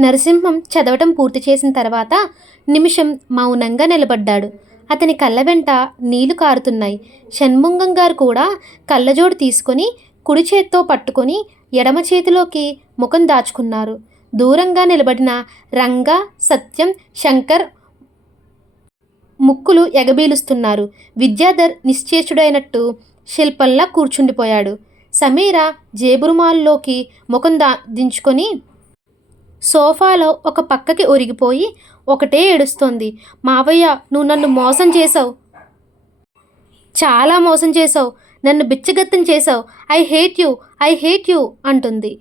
నరసింహం చదవటం పూర్తి చేసిన తర్వాత నిమిషం మౌనంగా నిలబడ్డాడు. అతని కళ్ళ వెంట నీళ్లు కారుతున్నాయి. షణ్ముగం గారు కూడా కళ్ళజోడు తీసుకొని కుడి చేత్తో పట్టుకొని ఎడమ చేతిలోకి ముఖం దాచుకున్నారు. దూరంగా నిలబడిన రంగా, సత్యం, శంకర్ ముక్కులు ఎగబీలుస్తున్నారు. విద్యాధర్ నిశ్చేష్టుడైనట్టు శిల్పంలా కూర్చుండిపోయాడు. సమీర జేబురుమాల్లోకి ముఖం దించుకొని సోఫాలో ఒక పక్కకి ఒరిగిపోయి ఒకటే ఏడుస్తోంది. మావయ్య, నువ్వు నన్ను మోసం చేసావు, చాలా మోసం చేసావు, నన్ను బిచ్చగత్తం చేసావు, ఐ హేట్ యూ అంటుంది.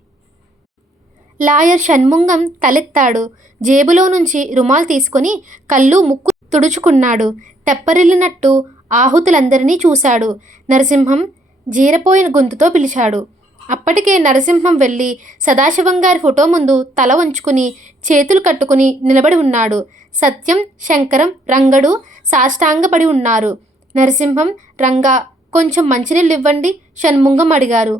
లాయర్ షణ్ముగం తలెత్తాడు. జేబులో నుంచి రుమాల్ తీసుకొని కళ్ళు ముక్కు తుడుచుకున్నాడు. తెప్పరిల్లినట్టు ఆహుతులందరినీ చూశాడు. నరసింహం జీరపోయిన గొంతుతో పిలిచాడు. అప్పటికే నరసింహం వెళ్ళి సదాశివం గారి ఫోటో ముందు తల వంచుకుని చేతులు కట్టుకుని నిలబడి ఉన్నాడు. సత్యం, శంకరం, రంగడు సాష్టాంగపడి ఉన్నారు. నరసింహం, రంగా, కొంచెం మంచినీళ్ళు ఇవ్వండి షణ్ముగం అడిగారు.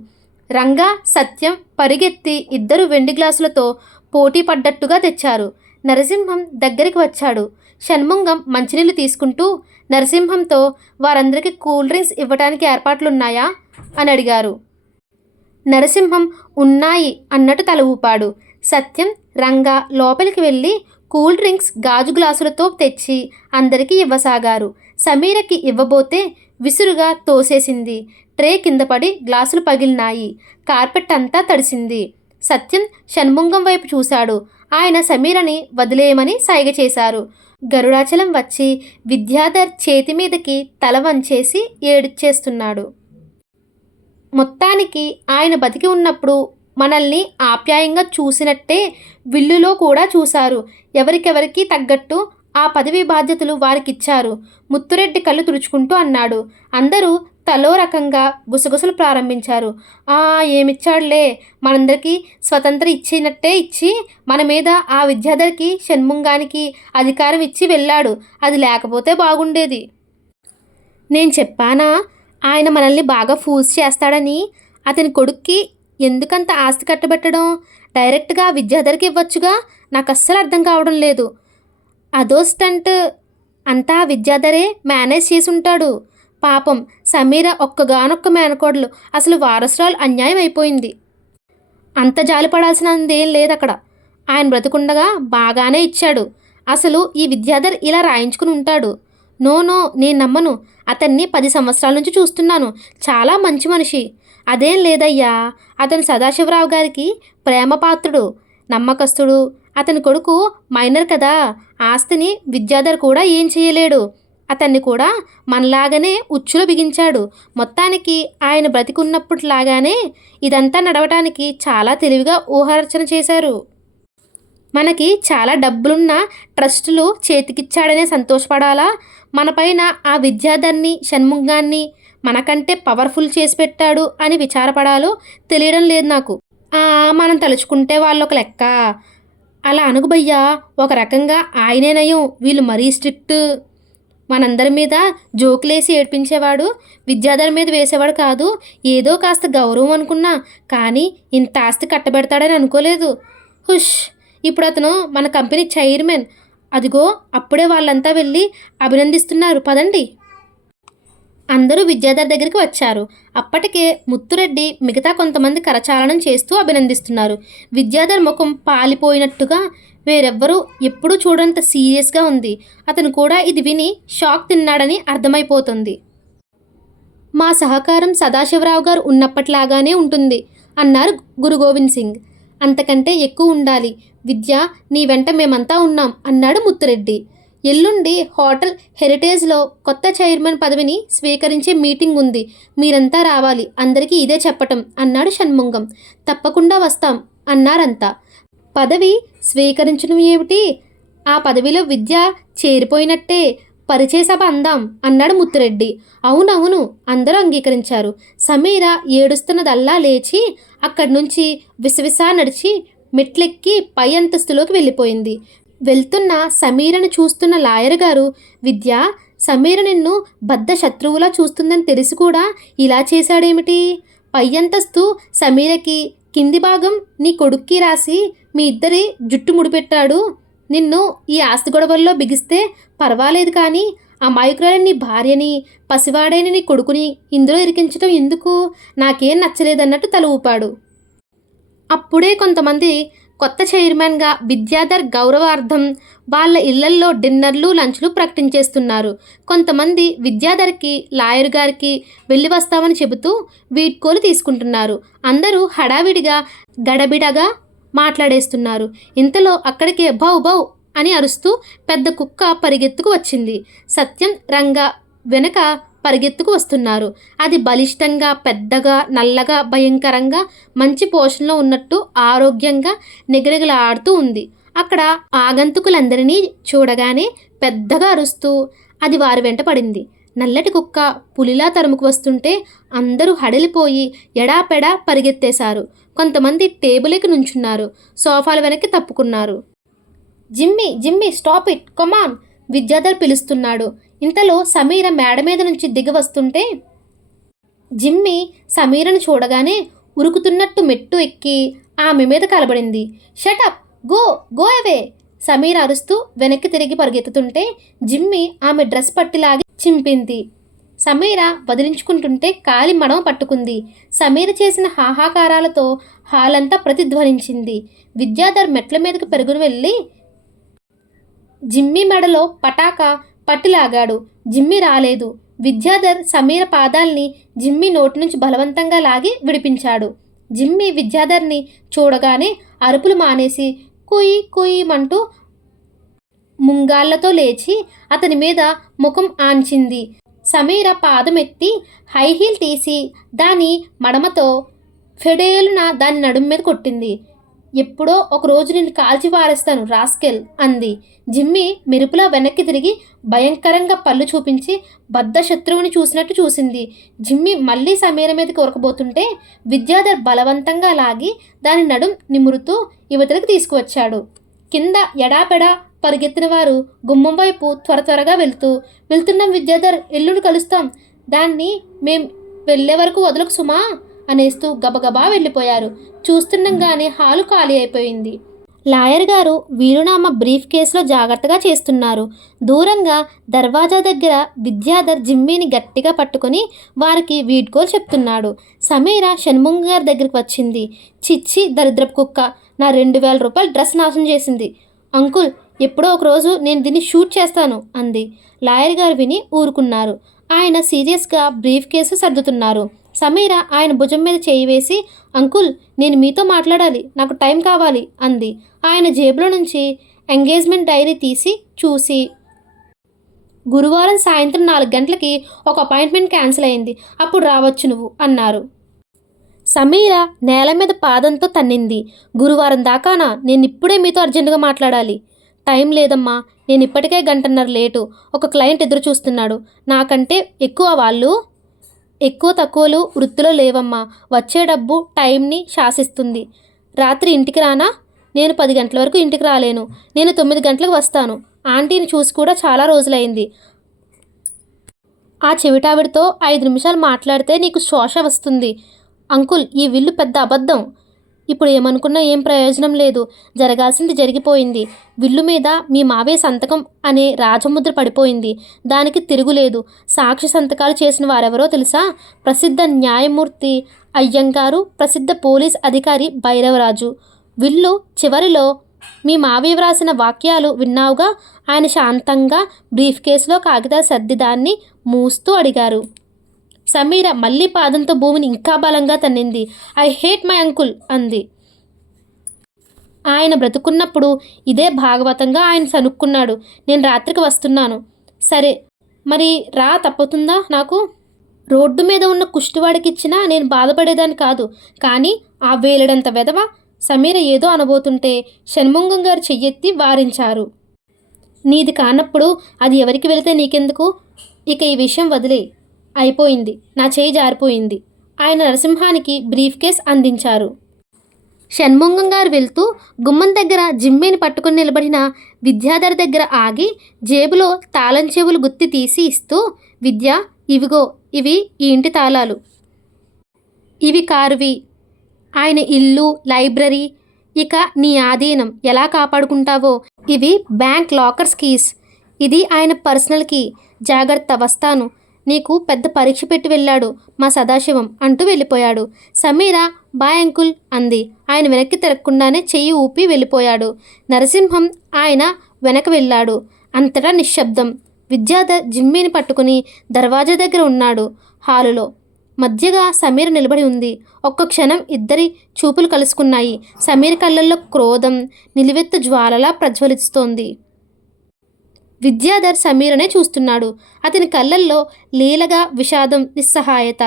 రంగా, సత్యం పరిగెత్తి ఇద్దరు వెండి గ్లాసులతో పోటీ పడ్డట్టుగా తెచ్చారు. నరసింహం దగ్గరికి వచ్చాడు. షణ్ముగం మంచినీళ్ళు తీసుకుంటూ నరసింహంతో, వారందరికీ కూల్ డ్రింక్స్ ఇవ్వడానికి ఏర్పాట్లున్నాయా అని అడిగారు. నరసింహం ఉన్నాయి అన్నట్టు తల ఊపాడు. సత్యం, రంగా లోపలికి వెళ్ళి కూల్ డ్రింక్స్ గాజు గ్లాసులతో తెచ్చి అందరికీ ఇవ్వసాగారు. సమీరకి ఇవ్వబోతే విసురుగా తోసేసింది. ట్రే కింద పడి గ్లాసులు పగిలినాయి. కార్పెట్ అంతా తడిసింది. సత్యం షణ్ముగం వైపు చూశాడు. ఆయన సమీరని వదిలేయమని సైగ చేశారు. గరుడాచలం వచ్చి విద్యాధర్ చేతి మీదకి తల వంచేసి ఏడ్చేస్తున్నాడు. మొత్తానికి ఆయన బతికి ఉన్నప్పుడు మనల్ని ఆప్యాయంగా చూసినట్టే విల్లులో కూడా చూశారు. ఎవరికెవరికి తగ్గట్టు ఆ పదవి బాధ్యతలు వారికిచ్చారు. ముత్తురెడ్డి కళ్ళు తుడుచుకుంటూ అన్నాడు. అందరూ తలో రకంగా గుసగుసలు ప్రారంభించారు. ఏమిచ్చాడులే, మనందరికీ స్వతంత్రం ఇచ్చినట్టే ఇచ్చి మన మీద ఆ విద్యాధర్కి, షణ్ముగానికి అధికారం ఇచ్చి వెళ్ళాడు. అది లేకపోతే బాగుండేది. నేను చెప్పానా ఆయన మనల్ని బాగా ఫూల్స్ చేస్తాడని. అతని కొడుక్కి ఎందుకంత ఆస్తి కట్టబెట్టడం? డైరెక్ట్గా విద్యాధర్కి ఇవ్వచ్చుగా. నాకు అస్సలు అర్థం కావడం లేదు. అదో స్టంట్ అంతా విద్యాధరే మేనేజ్ చేసి ఉంటాడు. పాపం సమీర ఒక్కగానొక్క మేనకోడలు, అసలు వారసురాలు అన్యాయం అయిపోయింది. అంత జాలిపడాల్సినదేం లేదు అక్కడ. ఆయన బ్రతుకుండగా బాగానే ఇచ్చాడు. అసలు ఈ విద్యాధర్ ఇలా రాయించుకుని ఉంటాడు. నో, నేను నమ్మను. అతన్ని 10 సంవత్సరాల నుంచి చూస్తున్నాను. చాలా మంచి మనిషి. అదేం లేదయ్యా, అతను సదాశివరావు గారికి ప్రేమపాత్రుడు, నమ్మకస్తుడు. అతని కొడుకు మైనర్ కదా, ఆస్తిని విద్యాధర్ కూడా ఏం చేయలేడు. అతన్ని కూడా మనలాగానే ఉచ్చులో బిగించాడు. మొత్తానికి ఆయన బ్రతికున్నప్పుడులాగానే ఇదంతా నడవటానికి చాలా తెలివిగా ఊహారచన చేశారు. మనకి చాలా డబ్బులున్న ట్రస్టులు చేతికిచ్చాడనే సంతోషపడాలా? మనపైన ఆ విద్యాధర్ని, షణ్ముగాన్ని మనకంటే పవర్ఫుల్ చేసి పెట్టాడు అని విచారపడాలో తెలియడం లేదు నాకు. మనం తలుచుకుంటే వాళ్ళొక లెక్క. అలా అనుగుబయ్యా, ఒక రకంగా ఆయనే నయం. వీళ్ళు మరీ స్ట్రిక్ట్. మనందరి మీద జోకులేసి ఏడ్పించేవాడు, విద్యాధర్ మీద వేసేవాడు కాదు. ఏదో కాస్త గౌరవం అనుకున్నా, కానీ ఇంత ఆస్తి కట్టబెడతాడని అనుకోలేదు. హుష్, ఇప్పుడు అతను మన కంపెనీ చైర్మన్. అదిగో అప్పుడే వాళ్ళంతా వెళ్ళి అభినందిస్తున్నారు, పదండి. అందరూ విద్యాధర్ దగ్గరికి వచ్చారు. అప్పటికే ముత్తురెడ్డి మిగతా కొంతమంది కరచాలనం చేస్తూ అభినందిస్తున్నారు. విద్యాధర్ ముఖం పాలిపోయినట్టుగా, వేరెవ్వరూ ఎప్పుడూ చూడంత సీరియస్గా ఉంది. అతను కూడా ఇది విని షాక్ తిన్నాడని అర్థమైపోతుంది. మా సహకారం సదాశివరావు గారు ఉన్నప్పట్లాగానే ఉంటుంది అన్నారు గురు గోవింద్ సింగ్. అంతకంటే ఎక్కువ ఉండాలి విద్య, నీ వెంట మేమంతా ఉన్నాం అన్నాడు ముత్తురెడ్డి. ఎల్లుండి హోటల్ హెరిటేజ్లో కొత్త చైర్మన్ పదవిని స్వీకరించే మీటింగ్ ఉంది. మీరంతా రావాలి, అందరికీ ఇదే చెప్పటం అన్నాడు షణ్ముగం. తప్పకుండా వస్తాం అన్నారంతా. పదవి స్వీకరించడం ఏమిటి? ఆ పదవిలో విద్య చేరిపోయినట్టే. పరిచయ సభ అందాం అన్నాడు ముత్తురెడ్డి. అవునవును, అందరూ అంగీకరించారు. సమీర ఏడుస్తున్నదల్లా లేచి అక్కడి నుంచి విసవిసా నడిచి మెట్లెక్కి పై అంతస్తులోకి వెళ్ళిపోయింది. వెళ్తున్న సమీరను చూస్తున్న లాయర్ గారు, విద్య, సమీర నిన్ను బద్ధ శత్రువులా చూస్తుందని తెలిసి కూడా ఇలా చేశాడేమిటి? పై అంతస్తు సమీరకి, కింది భాగం నీ కొడుక్కి రాసి మీ ఇద్దరి జుట్టు ముడిపెట్టాడు. నిన్ను ఈ ఆస్తి గొడవల్లో బిగిస్తే పర్వాలేదు, కానీ ఆ మైక్రోని నీ భార్యని, పసివాడైన నీ కొడుకుని ఇందులో ఇరికించడం ఎందుకు? నాకేం నచ్చలేదన్నట్టు తల ఊపాడు. అప్పుడే కొంతమంది కొత్త చైర్మన్గా విద్యాధర్ గౌరవార్థం వాళ్ళ ఇళ్లల్లో డిన్నర్లు, లంచ్లు ప్రకటించేస్తున్నారు. కొంతమంది విద్యాధర్కి, లాయర్ గారికి వెళ్ళి వస్తామని చెబుతూ వీడ్కోలు తీసుకుంటున్నారు. అందరూ హడావిడిగా గడబిడగా మాట్లాడేస్తున్నారు. ఇంతలో అక్కడికి బౌ బౌ అని అరుస్తూ పెద్ద కుక్క పరిగెత్తుకు వచ్చింది. సత్యం, రంగ వెనక పరిగెత్తుకు వస్తున్నారు. అది బలిష్టంగా, పెద్దగా, నల్లగా, భయంకరంగా, మంచి పోషణలో ఉన్నట్టు ఆరోగ్యంగా నిగనిగలాడుతూ ఉంది. అక్కడ ఆగంతుకులందరినీ చూడగానే పెద్దగా అరుస్తూ అది వారి వెంట పడింది. నల్లటి కుక్క పులిలా తరుముకు వస్తుంటే అందరూ హడలిపోయి ఎడాపెడా పరిగెత్తేశారు. కొంతమంది టేబుల్కి నుంచున్నారు, సోఫాల వెనక్కి తప్పుకున్నారు. జిమ్మీ, జిమ్మీ, స్టాప్ ఇట్, కమాన్, విద్యాధర్ పిలుస్తున్నాడు. ఇంతలో సమీర మేడ మీద నుంచి దిగి వస్తుంటే జిమ్మీ సమీరను చూడగానే ఉరుకుతున్నట్టు మెట్టు ఎక్కి ఆమె మీద కలబడింది. Shut up, go go away, Sameera అరుస్తూ వెనక్కి తిరిగి పరిగెత్తుతుంటే జిమ్మీ ఆమె డ్రెస్ పట్టిలాగి చింపింది. సమీర వదిలించుకుంటుంటే కాలి మడమ పట్టుకుంది. సమీర చేసిన హాహాకారాలతో హాలంతా ప్రతిధ్వనించింది. విద్యాధర్ మెట్ల మీదకు పెరుగును వెళ్ళి జిమ్మీ మెడలో పటాకా పట్టిలాగాడు. జిమ్మీ రాలేదు. విద్యాధర్ సమీర పాదాల్ని జిమ్మీ నోటి నుంచి బలవంతంగా లాగి విడిపించాడు. జిమ్మీ విద్యాధర్ని చూడగానే అరుపులు మానేసి కుయ్ కుయ్యమంటూ ముంగాళ్లతో లేచి అతని మీద ముఖం ఆంచింది. సమీర పాదమెత్తి హైహీల్ తీసి దాని మడమతో ఫెడేలున దాని నడుము మీద కొట్టింది. ఎప్పుడో ఒకరోజు నిన్ను కాల్చి పారేస్తాను రాస్కెల్ అంది. జిమ్మీ మెరుపులా వెనక్కి తిరిగి భయంకరంగా పళ్ళు చూపించి బద్ధ శత్రువుని చూసినట్టు చూసింది. జిమ్మీ మళ్ళీ సమీర మీదకి ఉరకబోతుంటే విద్యాధర్ బలవంతంగా లాగి దాని నడుం నిమురుతూ యువతలకు తీసుకువచ్చాడు. కింద ఎడాపెడా పరిగెత్తిన వారు గుమ్మం వైపు త్వరగా వెళ్తున్నాం విద్యాధర్, ఎల్లుండి కలుస్తాం, దాన్ని మేం వెళ్ళే వరకు వదలకు సుమా అనేస్తూ గబగబా వెళ్ళిపోయారు. చూస్తుండగానే హాలు ఖాళీ అయిపోయింది. లాయర్ గారు వీలునామా బ్రీఫ్ కేసులో జాగ్రత్తగా చేస్తున్నారు. దూరంగా దర్వాజా దగ్గర విద్యాధర్ జిమ్మీని గట్టిగా పట్టుకొని వారికి వీడ్కోలు చెప్తున్నాడు. సమీర షణ్ముఖం గారి దగ్గరికి వచ్చింది. చిచ్చి దరిద్రపు కుక్క, నా 2000 రూపాయల డ్రెస్ నాశనం చేసింది. అంకుల్, ఎప్పుడో ఒకరోజు నేను దీన్ని షూట్ చేస్తాను అంది. లాయర్ గారు విని ఊరుకున్నారు. ఆయన సీరియస్గా బ్రీఫ్ కేసు సర్దుతున్నారు. సమీర ఆయన భుజం మీద చేయి వేసి, అంకుల్, నేను మీతో మాట్లాడాలి, నాకు టైం కావాలి అంది. ఆయన జేబులో నుంచి ఎంగేజ్మెంట్ డైరీ తీసి చూసి, గురువారం సాయంత్రం 4 గంటలకి ఒక అపాయింట్మెంట్ క్యాన్సిల్ అయింది, అప్పుడు రావచ్చు నువ్వు అన్నారు. సమీర నేల మీద పాదంతో తన్నింది. గురువారం దాకానా? నేను ఇప్పుడే మీతో అర్జెంటుగా మాట్లాడాలి. టైం లేదమ్మా, నేను ఇప్పటికే 1.5 గంట లేటు. ఒక క్లయింట్ ఎదురు చూస్తున్నాడు. నాకంటే ఎక్కువ తక్కువలు వృత్తిలో లేవమ్మా. వచ్చే డబ్బు టైంని శాసిస్తుంది. రాత్రి ఇంటికి రానా? నేను 10 గంటల వరకు ఇంటికి రాలేను. నేను 9 గంటలకు వస్తాను. ఆంటీని చూసి కూడా చాలా రోజులైంది. ఆ చెవిటావిడితో 5 నిమిషాలు మాట్లాడితే నీకు శోష వస్తుంది. అంకుల్, ఈ విల్లు పెద్ద అబద్ధం. ఇప్పుడు ఏమనుకున్నా ఏం ప్రయోజనం లేదు. జరగాల్సింది జరిగిపోయింది. విల్లు మీద మీ మావయ్య సంతకం అనే రాజముద్ర పడిపోయింది. దానికి తిరుగులేదు. సాక్షి సంతకాలు చేసిన వారెవరో తెలుసా? ప్రసిద్ధ న్యాయమూర్తి అయ్యంగారు, ప్రసిద్ధ పోలీస్ అధికారి భైరవరాజు. విల్లు చివరిలో మీ మావయ్య వ్రాసిన వాక్యాలు విన్నావుగా? ఆయన శాంతంగా బ్రీఫ్ కేసులో కాగితాలు సర్ది దాన్ని మూస్తూ అడిగారు. సమీర మళ్ళీ పాదంతో భూమిని ఇంకా బలంగా తన్నింది. ఐ హేట్ మై అంకుల్ అంది. ఆయన బ్రతుకున్నప్పుడు ఇదే భాగవతంగా ఆయన సనుక్కున్నాడు. నేను రాత్రికి వస్తున్నాను. సరే మరి రా, తప్పుతుందా నాకు? రోడ్డు మీద ఉన్న కుష్టివాడికిచ్చినా నేను బాధపడేదాన్ని కాదు. కానీ ఆ వేలడంత వెధవ సమీర ఏదో అనబోతుంటే షణ్ముఖం గారు చెయ్యెత్తి వారించారు. నీది కానప్పుడు అది ఎవరికి వెళితే నీకెందుకు? ఇక ఈ విషయం వదిలే, అయిపోయింది. నా చేయి జారిపోయింది. ఆయన నరసింహానికి బ్రీఫ్ కేస్ అందించారు. షణ్ముఖం గారు వెళ్తూ గుమ్మం దగ్గర జిమ్మీని పట్టుకుని నిలబడిన విద్యాధర్ దగ్గర ఆగి జేబులో తాళం చెవులు గుత్తి తీసి ఇస్తూ, విద్య, ఇవిగో, ఇవి ఈ ఇంటి తాళాలు. ఇవి కారువి. ఆయన ఇల్లు, లైబ్రరీ, ఇక నీ ఆధీనం ఎలా కాపాడుకుంటావో. ఇవి బ్యాంక్ లాకర్స్ కీస్. ఇది ఆయన పర్సనల్ కీ. జాగ్రత్త, వస్తాను. నీకు పెద్ద పరీక్ష పెట్టి వెళ్ళాడు మా సదాశివం అంటూ వెళ్ళిపోయాడు. సమీర బాయ్ అంకుల్ అంది. ఆయన వెనక్కి తిరగకుండానే చెయ్యి ఊపి వెళ్ళిపోయాడు. నరసింహం ఆయన వెనక వెళ్ళాడు. అంతటా నిశ్శబ్దం. విద్యాధర్ జిమ్మీని పట్టుకుని దర్వాజా దగ్గర ఉన్నాడు. హాలులో మధ్యగా సమీర నిలబడి ఉంది. ఒక్క క్షణం ఇద్దరి చూపులు కలుసుకున్నాయి. సమీర కళ్ళల్లో క్రోధం నిలువెత్తు జ్వాలలా ప్రజ్వలిస్తోంది. విద్యాధర్ సమీరనే చూస్తున్నాడు. అతని కళ్ళల్లో లీలగా విషాదం, నిస్సహాయత.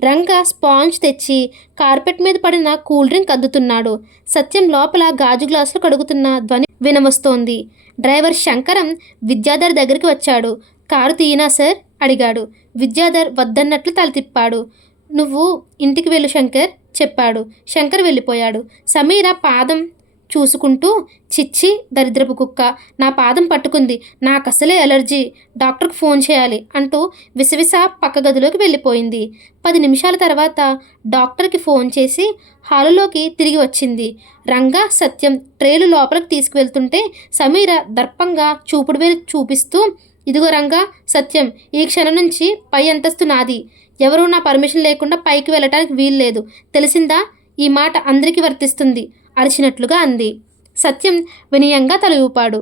రంగ స్పాంజ్ తెచ్చి కార్పెట్ మీద పడిన కూల్ డ్రింక్ అద్దుతున్నాడు. సత్యం లోపల గాజు గ్లాసులు కడుగుతున్న ధ్వని వినవస్తోంది. డ్రైవర్ శంకరం విద్యాధర్ దగ్గరికి వచ్చాడు. కారు తీయనా సార్ అడిగాడు. విద్యాధర్ వద్దన్నట్లు తల తిప్పాడు. నువ్వు ఇంటికి వెళ్ళు శంకర్ చెప్పాడు. శంకర్ వెళ్ళిపోయాడు. సమీర పాదం చూసుకుంటూ, చిచ్చి దరిద్రపు కుక్క, నా పాదం పట్టుకుంది, నాకసలే ఎలర్జీ, డాక్టర్కి ఫోన్ చేయాలి అంటూ విసవిస పక్క గదిలోకి వెళ్ళిపోయింది. 10 నిమిషాల తర్వాత డాక్టర్కి ఫోన్ చేసి హాలులోకి తిరిగి వచ్చింది. రంగా సత్యం ట్రేలు లోపలికి తీసుకువెళ్తుంటే సమీర దర్పంగా చూపుడు వేలు చూపిస్తూ, ఇదిగో రంగా, సత్యం, ఈ క్షణం నుంచి పై అంతస్తు నాది. ఎవరూ నా పర్మిషన్ లేకుండా పైకి వెళ్ళటానికి వీల్లేదు, తెలిసిందా? ఈ మాట అందరికీ వర్తిస్తుంది అరిచినట్లుగా అంది. సత్యం వినయంగా తల ఊపాడు.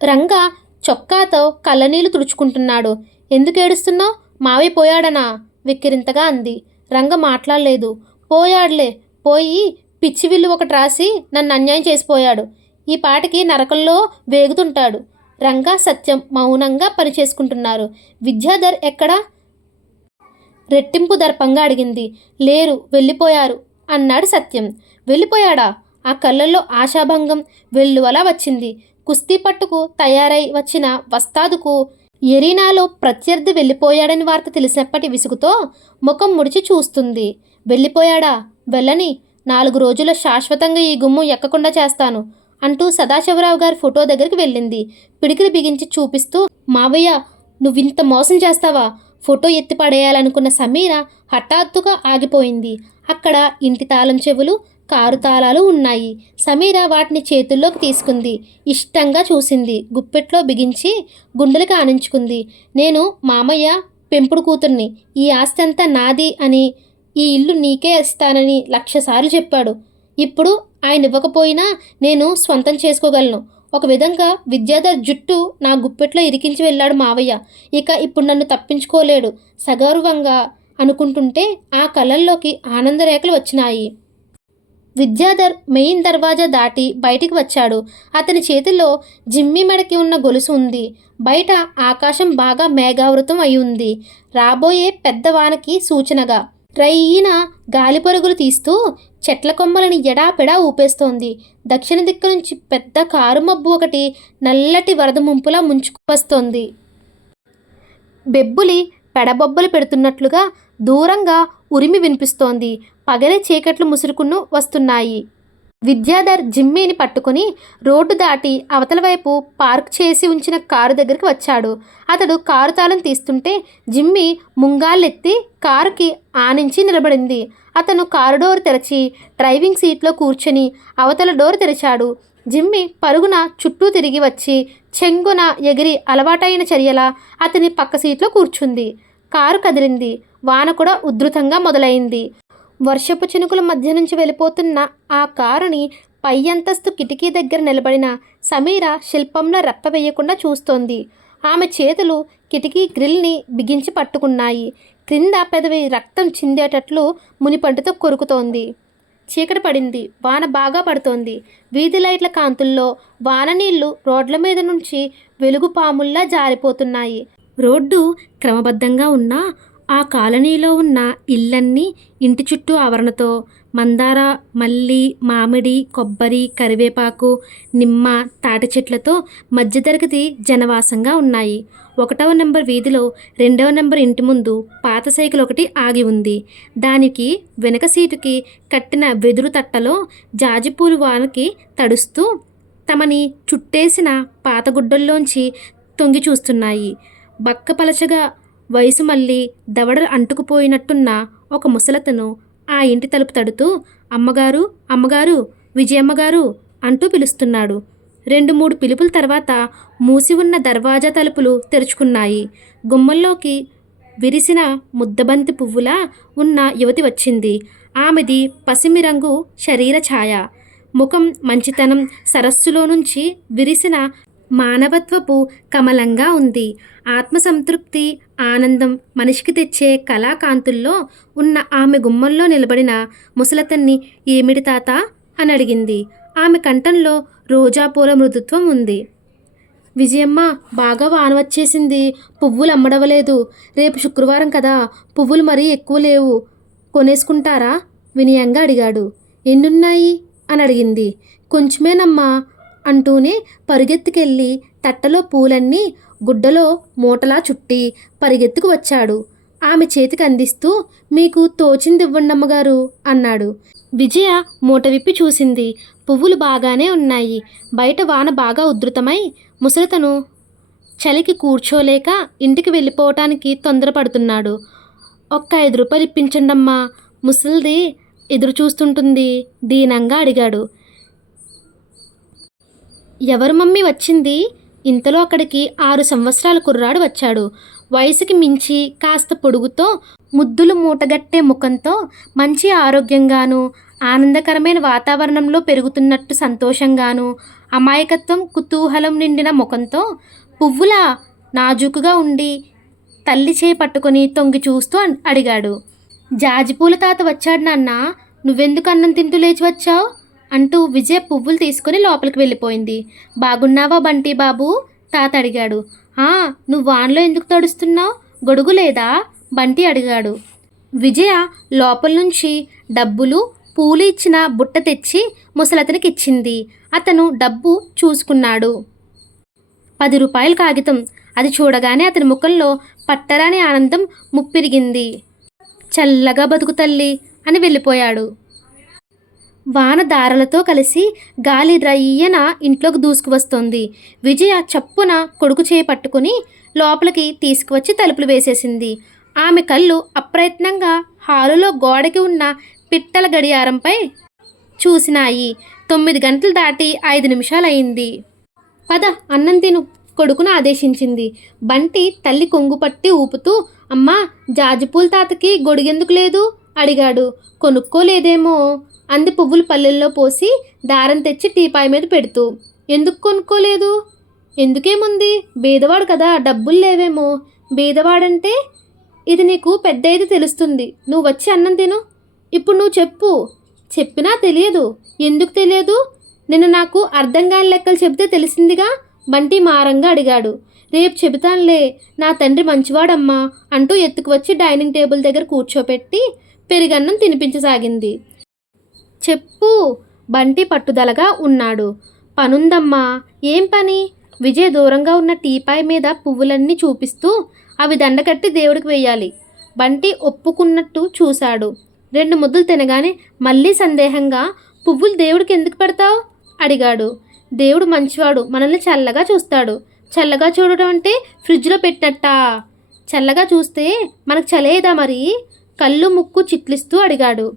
రంగా చొక్కాతో కళ్ళనీళ్లు తుడుచుకుంటున్నాడు. ఎందుకు ఏడుస్తున్నావు? మావయ్య పోయాడనా? విక్కిరింతగా అంది. రంగ మాట్లాడలేదు. పోయాడులే, పోయి పిచ్చి విల్లు ఒకటి రాసి నన్ను అన్యాయం చేసిపోయాడు. ఈ పాటికి నరకంలో వేగుతుంటాడు. రంగా సత్యం మౌనంగా పనిచేసుకుంటున్నారు. విద్యాధర్ ఎక్కడా? రెట్టింపు దర్పంగా అడిగింది. లేరు, వెళ్ళిపోయారు అన్నాడు సత్యం. వెళ్ళిపోయాడా? ఆ కళ్ళల్లో ఆశాభంగం వెల్లువలా వచ్చింది. కుస్తీ పట్టుకు తయారై వచ్చిన వస్తాదుకు ఎరీనాలో ప్రత్యర్థి వెళ్ళిపోయాడని వార్త తెలిసినప్పటి విసుగుతో ముఖం ముడిచి చూస్తుంది. వెళ్ళిపోయాడా? వెళ్ళని, 4 రోజుల్లో శాశ్వతంగా ఈ గుమ్మం ఎక్కకుండా చేస్తాను అంటూ సదాశివరావు గారి ఫోటో దగ్గరికి వెళ్ళింది. పిడికిలి బిగించి చూపిస్తూ, మావయ్య, నువ్వింత మోసం చేస్తావా? ఫోటో ఎత్తి పడేయాలనుకున్న సమీర హఠాత్తుగా ఆగిపోయింది. అక్కడ ఇంటి తాళం చెవులు, కారు తాళాలు ఉన్నాయి. సమీర వాటిని చేతుల్లోకి తీసుకుంది. ఇష్టంగా చూసింది. గుప్పెట్లో బిగించి గుండెలకు ఆనించుకుంది. నేను మామయ్య పెంపుడు కూతుర్ని, ఈ ఆస్తి అంతా నాది అని, ఈ ఇల్లు నీకే ఇస్తానని 1,00,000 సార్లు చెప్పాడు. ఇప్పుడు ఆయన ఇవ్వకపోయినా నేను స్వంతం చేసుకోగలను. ఒక విధంగా విద్యాధర్ జుట్టు నా గుప్పెట్లో ఇరికించి వెళ్ళాడు మావయ్య. ఇప్పుడు నన్ను తప్పించుకోలేడు. సగౌరవంగా అనుకుంటుంటే ఆ కళ్ళల్లోకి ఆనందరేఖలు వచ్చినాయి. విద్యాధర్ మెయిన్ దర్వాజా దాటి బయటికి వచ్చాడు. అతని చేతిలో జిమ్మి మెడకి ఉన్న గొలుసు ఉంది. బయట ఆకాశం బాగా మేఘావృతం అయి ఉంది. రాబోయే పెద్ద వానకి సూచనగా. రైయిన గాలి పరుగులు తీస్తూ చెట్ల కొమ్మలని ఎడాపెడా ఊపేస్తోంది. దక్షిణ దిక్కు నుంచి పెద్ద కారు మబ్బు ఒకటి నల్లటి వరద ముంపులా ముంచుకు వస్తోంది. బెబ్బులి పెడబొబ్బలు పెడుతున్నట్లుగా దూరంగా ఉరిమి వినిపిస్తోంది. పగలే చీకట్లు ముసురుకును వస్తున్నాయి. విద్యాధర్ జిమ్మీని పట్టుకుని రోడ్డు దాటి అవతల వైపు పార్క్ చేసి ఉంచిన కారు దగ్గరికి వచ్చాడు. అతడు కారు తాళం తీస్తుంటే జిమ్మీ ముంగాళ్ళెత్తి కారుకి ఆనించి నిలబడింది. అతను కారు డోర్ తెరచి డ్రైవింగ్ సీట్లో కూర్చొని అవతల డోర్ తెరిచాడు. జిమ్మీ పరుగున చుట్టూ తిరిగి వచ్చి చెంగున ఎగిరి అలవాటైన చర్యలా అతని పక్క సీట్లో కూర్చుంది. కారు కదిలింది. వాన కూడా ఉధృతంగా మొదలైంది. వర్షపు చినుకుల మధ్య నుంచి వెళ్ళిపోతున్న ఆ కారుని పై అంతస్తు కిటికీ దగ్గర నిలబడిన సమీర శిల్పంలో రెప్ప వేయకుండా చూస్తోంది. ఆమె చేతులు కిటికీ గ్రిల్ని బిగించి పట్టుకున్నాయి. క్రింద పెదవి రక్తం చిందేటట్లు మునిపంటుతో కొరుకుతోంది. చీకటి పడింది. వాన బాగా పడుతోంది. వీధి లైట్ల కాంతుల్లో వాన నీళ్లు రోడ్ల మీద నుంచి వెలుగు పాముల్లా జారిపోతున్నాయి. రోడ్డు క్రమబద్ధంగా ఉన్నా ఆ కాలనీలో ఉన్న ఇళ్ళన్నీ ఇంటి చుట్టూ ఆవరణతో మందార, మల్లి, మామిడి, కొబ్బరి, కరివేపాకు, నిమ్మ, తాటి చెట్లతో మధ్యతరగతి జనవాసంగా ఉన్నాయి. 1వ నెంబర్ వీధిలో 2వ నెంబర్ ఇంటి ముందు పాత సైకిల్ ఒకటి ఆగి ఉంది. దానికి వెనక సీటుకి కట్టిన వెదురు తట్టలో జాజిపూలు వానకి తడుస్తూ తమని చుట్టేసిన పాతగుడ్డల్లోంచి తొంగి చూస్తున్నాయి. బక్కపలచగా వయసు మళ్ళీ దవడలు అంటుకుపోయినట్టున్న ఒక ముసలతను ఆ ఇంటి తలుపు తడుతూ, అమ్మగారు, అమ్మగారు, విజయమ్మ గారు అంటూ పిలుస్తున్నాడు. 2-3 పిలుపుల తర్వాత మూసి ఉన్న దర్వాజా తలుపులు తెరుచుకున్నాయి. గుమ్మంలోకి విరిసిన ముద్దబంతి పువ్వులా ఉన్న యువతి వచ్చింది. ఆమెది పసిమి రంగు శరీర ఛాయ. ముఖం మంచితనం సరస్సులో నుంచి విరిసిన మానవత్వపు కమలంగా ఉంది. ఆత్మసంతృప్తి, ఆనందం మనిషికి తెచ్చే కళాకాంతుల్లో ఉన్న ఆమె గుమ్మంలో నిలబడిన ముసలతన్ని ఏమిటి తాత అని అడిగింది. ఆమె కంఠంలో రోజాపూల మృదుత్వం ఉంది. విజయమ్మ, బాగా వాన వచ్చేసింది. పువ్వులు అమ్మడవలేదు. రేపు శుక్రవారం కదా, పువ్వులు మరీ ఎక్కువ లేవు. కొనేసుకుంటారా? వినయంగా అడిగాడు. ఎన్నున్నాయి అని అడిగింది. కొంచెమేనమ్మా అంటూనే పరుగెత్తుకెళ్ళి తట్టలో పూలన్నీ గుడ్డలో మూటలా చుట్టి పరిగెత్తుకు వచ్చాడు. ఆమె చేతికి అందిస్తూ, మీకు తోచింది ఇవ్వండి అమ్మగారు అన్నాడు. విజయ మూట విప్పి చూసింది. పువ్వులు బాగానే ఉన్నాయి. బయట వాన బాగా ఉధృతమై ముసలితను చలికి కూర్చోలేక ఇంటికి వెళ్ళిపోవటానికి తొందరపడుతున్నాడు. ఒక్క 5 రూపాయలు ఇప్పించండమ్మా, ముసలిది ఎదురు చూస్తుంటుంది దీనంగా అడిగాడు. ఎవరు మమ్మీ వచ్చింది? ఇంతలో అక్కడికి 6 సంవత్సరాల కుర్రాడు వచ్చాడు. వయసుకి మించి కాస్త పొడుగుతో, ముద్దులు మూటగట్టే ముఖంతో, మంచి ఆరోగ్యంగాను, ఆనందకరమైన వాతావరణంలో పెరుగుతున్నట్టు సంతోషంగాను, అమాయకత్వం కుతూహలం నిండిన ముఖంతో, పువ్వులా నాజూకుగా ఉండి తల్లి చేయి పట్టుకొని తొంగి చూస్తూ అడిగాడు. జాజిపూల తాత వచ్చాడు నాన్న, నువ్వెందుకు అన్నం తింటూ లేచి వచ్చావు అంటూ విజయ పువ్వులు తీసుకుని లోపలికి వెళ్ళిపోయింది. బాగున్నావా బంటి బాబు? తాత అడిగాడు. నువ్వు వానలో ఎందుకు తడుస్తున్నావు? గొడుగు లేదా? బంటి అడిగాడు. విజయ లోపల నుంచి డబ్బులు పూలు ఇచ్చిన బుట్ట తెచ్చి ముసలతనికి ఇచ్చింది. అతను డబ్బు చూసుకున్నాడు. 10 రూపాయల కాగితం. అది చూడగానే అతని ముఖంలో పట్టరాని ఆనందం ముప్పిరిగింది. చల్లగా బతుకు తల్లి అని వెళ్ళిపోయాడు. వాన దారలతో కలిసి గాలి రయ్యన ఇంట్లోకి దూసుకువస్తోంది. విజయ చప్పున కొడుకు చేయి పట్టుకుని లోపలికి తీసుకువచ్చి తలుపులు వేసేసింది. ఆమె కళ్ళు అప్రయత్నంగా హాలులో గోడకి ఉన్న పిట్టల గడియారంపై చూసినాయి. 9 గంటలు దాటి 5 నిమిషాలయ్యింది. పద అన్నం తిను కొడుకును ఆదేశించింది. బంటి తల్లి కొంగు పట్టి ఊపుతూ, అమ్మా, జాజిపూల తాతకి గొడుగెందుకు లేదు అడిగాడు. కొనుక్కోలేదేమో అంది పువ్వులు పల్లెల్లో పోసి దారం తెచ్చి టీపాయ్ మీద పెడుతూ. ఎందుకు కొనుక్కోలేదు? ఎందుకేముంది, బీదవాడు కదా, డబ్బులు లేవేమో. బీదవాడంటే ఇది నీకు పెద్ద అయితే తెలుస్తుంది. నువ్వు వచ్చి అన్నం తిను. ఇప్పుడు నువ్వు చెప్పు. చెప్పినా తెలియదు. ఎందుకు తెలియదు? నిన్న నాకు అర్థం కాని లెక్కలు చెబితే తెలిసిందిగా బంటి మారంగా అడిగాడు. రేపు చెబుతానులే, నా తండ్రి మంచివాడమ్మా అంటూ ఎత్తుకు వచ్చి డైనింగ్ టేబుల్ దగ్గర కూర్చోపెట్టి పెరుగన్నం తినిపించసాగింది. చెప్పు. బంటి పట్టుదలగా ఉన్నాడు. పనుందమ్మా. ఏం పని? విజయ్ దూరంగా ఉన్న టీపాయ్ మీద పువ్వులన్నీ చూపిస్తూ, అవి దండకట్టి దేవుడికి వేయాలి. బంటి ఒప్పుకున్నట్టు చూశాడు. 2 ముద్దలు తినగానే మళ్ళీ సందేహంగా, పువ్వులు దేవుడికి ఎందుకు పెడతావు అడిగాడు. దేవుడు మంచివాడు, మనల్ని చల్లగా చూస్తాడు. చల్లగా చూడటం అంటే ఫ్రిడ్జ్లో పెట్టినట్టా? చల్లగా చూస్తే మనకు చలేదా మరి? కళ్ళు ముక్కు చిట్లిస్తూ అడిగాడు.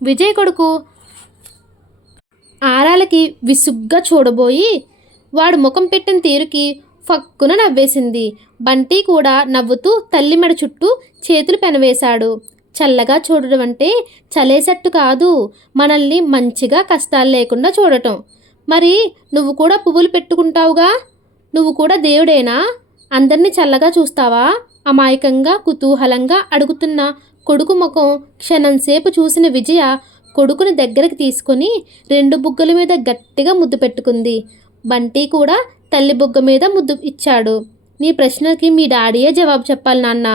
విజయ్ కొడుకు ఆరాలకి విసుగ్గా చూడబోయి వాడు ముఖం పెట్టిన తీరుకి ఫక్కున నవ్వేసింది. బంటి కూడా నవ్వుతూ తల్లి మెడ చుట్టూ చేతులు పెనవేశాడు. చల్లగా చూడడం అంటే చలేసట్టు కాదు, మనల్ని మంచిగా కష్టాలు లేకుండా చూడటం. మరి నువ్వు కూడా పువ్వులు పెట్టుకుంటావుగా, నువ్వు కూడా దేవుడేనా? అందరినీ చల్లగా చూస్తావా? అమాయకంగా కుతూహలంగా అడుగుతున్న కొడుకు ముఖం క్షణంసేపు చూసిన విజయ కొడుకుని దగ్గరికి తీసుకుని 2 బుగ్గల మీద గట్టిగా ముద్దు పెట్టుకుంది. బంటి కూడా తల్లి బుగ్గ మీద ముద్దు ఇచ్చాడు. నీ ప్రశ్నకి మీ డాడీయే జవాబు చెప్పాలి నాన్న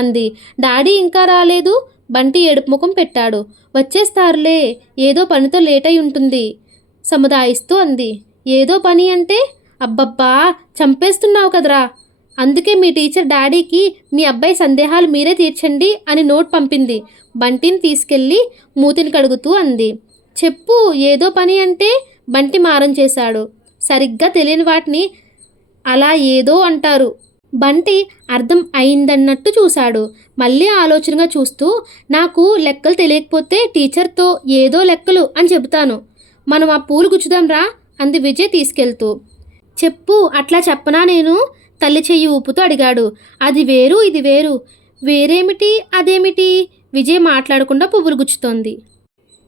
అంది. డాడీ ఇంకా రాలేదు. బంటి ఏడుపు ముఖం పెట్టాడు. వచ్చేస్తారులే, ఏదో పనితో లేట్ అయి ఉంటుంది సముదాయిస్తూ అంది. ఏదో పని అంటే? అబ్బబ్బా, చంపేస్తున్నావు కదరా. అందుకే మీ టీచర్ డాడీకి మీ అబ్బాయి సందేహాలు మీరే తీర్చండి అని నోట్ పంపింది. బంటిని తీసుకెళ్ళి మూతిని కడుగుతూ అంది. చెప్పు, ఏదో పని అంటే? బంటి మారం చేశాడు. సరిగ్గా తెలియని వాటిని అలా ఏదో అంటారు. బంటి అర్థం అయిందన్నట్టు చూశాడు. మళ్ళీ ఆలోచనగా చూస్తూ, నాకు లెక్కలు తెలియకపోతే టీచర్తో ఏదో లెక్కలు అని చెబుతాను. మనం ఆ పూలు గుచ్చుదాం రా అంది విజయ్ తీసుకెళ్తూ. చెప్పు, అట్లా చెప్పనా నేను? తల్లి చెయ్యి ఊపుతూ అడిగాడు. అది వేరు ఇది వేరు. వేరేమిటి అదేమిటి? విజయ్ మాట్లాడకుండా పువ్వులు గుచ్చుతోంది.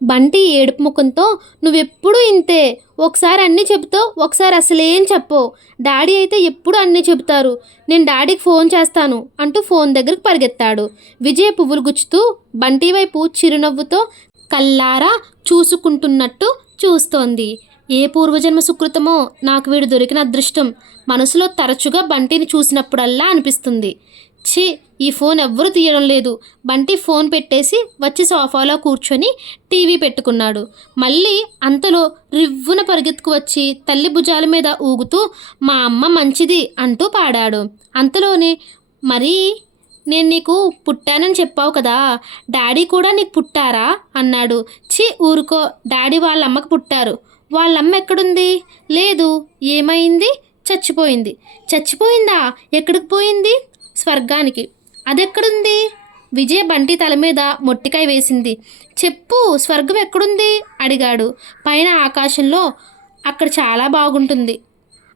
బంటి ఏడుపు ముఖంతో, నువ్వెప్పుడూ ఇంతే, ఒకసారి అన్నీ చెబుతావు, ఒకసారి అసలేం చెప్పవు. డాడీ అయితే ఎప్పుడు అన్నీ చెబుతారు. నేను డాడీకి ఫోన్ చేస్తాను అంటూ ఫోన్ దగ్గరకు పరిగెత్తాడు. విజయ్ పువ్వులు గుచ్చుతూ బంటి వైపు చిరునవ్వుతో కల్లారా చూసుకుంటున్నట్టు చూస్తోంది. ఏ పూర్వజన్మ సుకృతమో నాకు వీడు దొరికిన అదృష్టం మనసులో తరచుగా బంటిని చూసినప్పుడల్లా అనిపిస్తుంది. ఛీ, ఈ ఫోన్ ఎవ్వరూ తీయడం లేదు. బంటి ఫోన్ పెట్టేసి వచ్చి సోఫాలో కూర్చొని టీవీ పెట్టుకున్నాడు. మళ్ళీ అంతలో రివ్వున పరిగెత్తుకు వచ్చి తల్లి భుజాల మీద ఊగుతూ మా అమ్మ మంచిది అంటూ పాడాడు. అంతలోనే, మరీ నేను నీకు పుట్టానని చెప్పావు కదా, డాడీ కూడా నీకు పుట్టారా అన్నాడు. ఛీ ఊరుకో, డాడీ వాళ్ళ అమ్మకు పుట్టారు. వాళ్ళమ్మ ఎక్కడుంది? లేదు. ఏమైంది? చచ్చిపోయింది. చచ్చిపోయిందా? ఎక్కడికి పోయింది? స్వర్గానికి. అదెక్కడుంది? విజయ్ బంటి తల మీద మొట్టికాయ వేసింది. చెప్పు, స్వర్గం ఎక్కడుంది అడిగాడు. పైన ఆకాశంలో. అక్కడ చాలా బాగుంటుంది.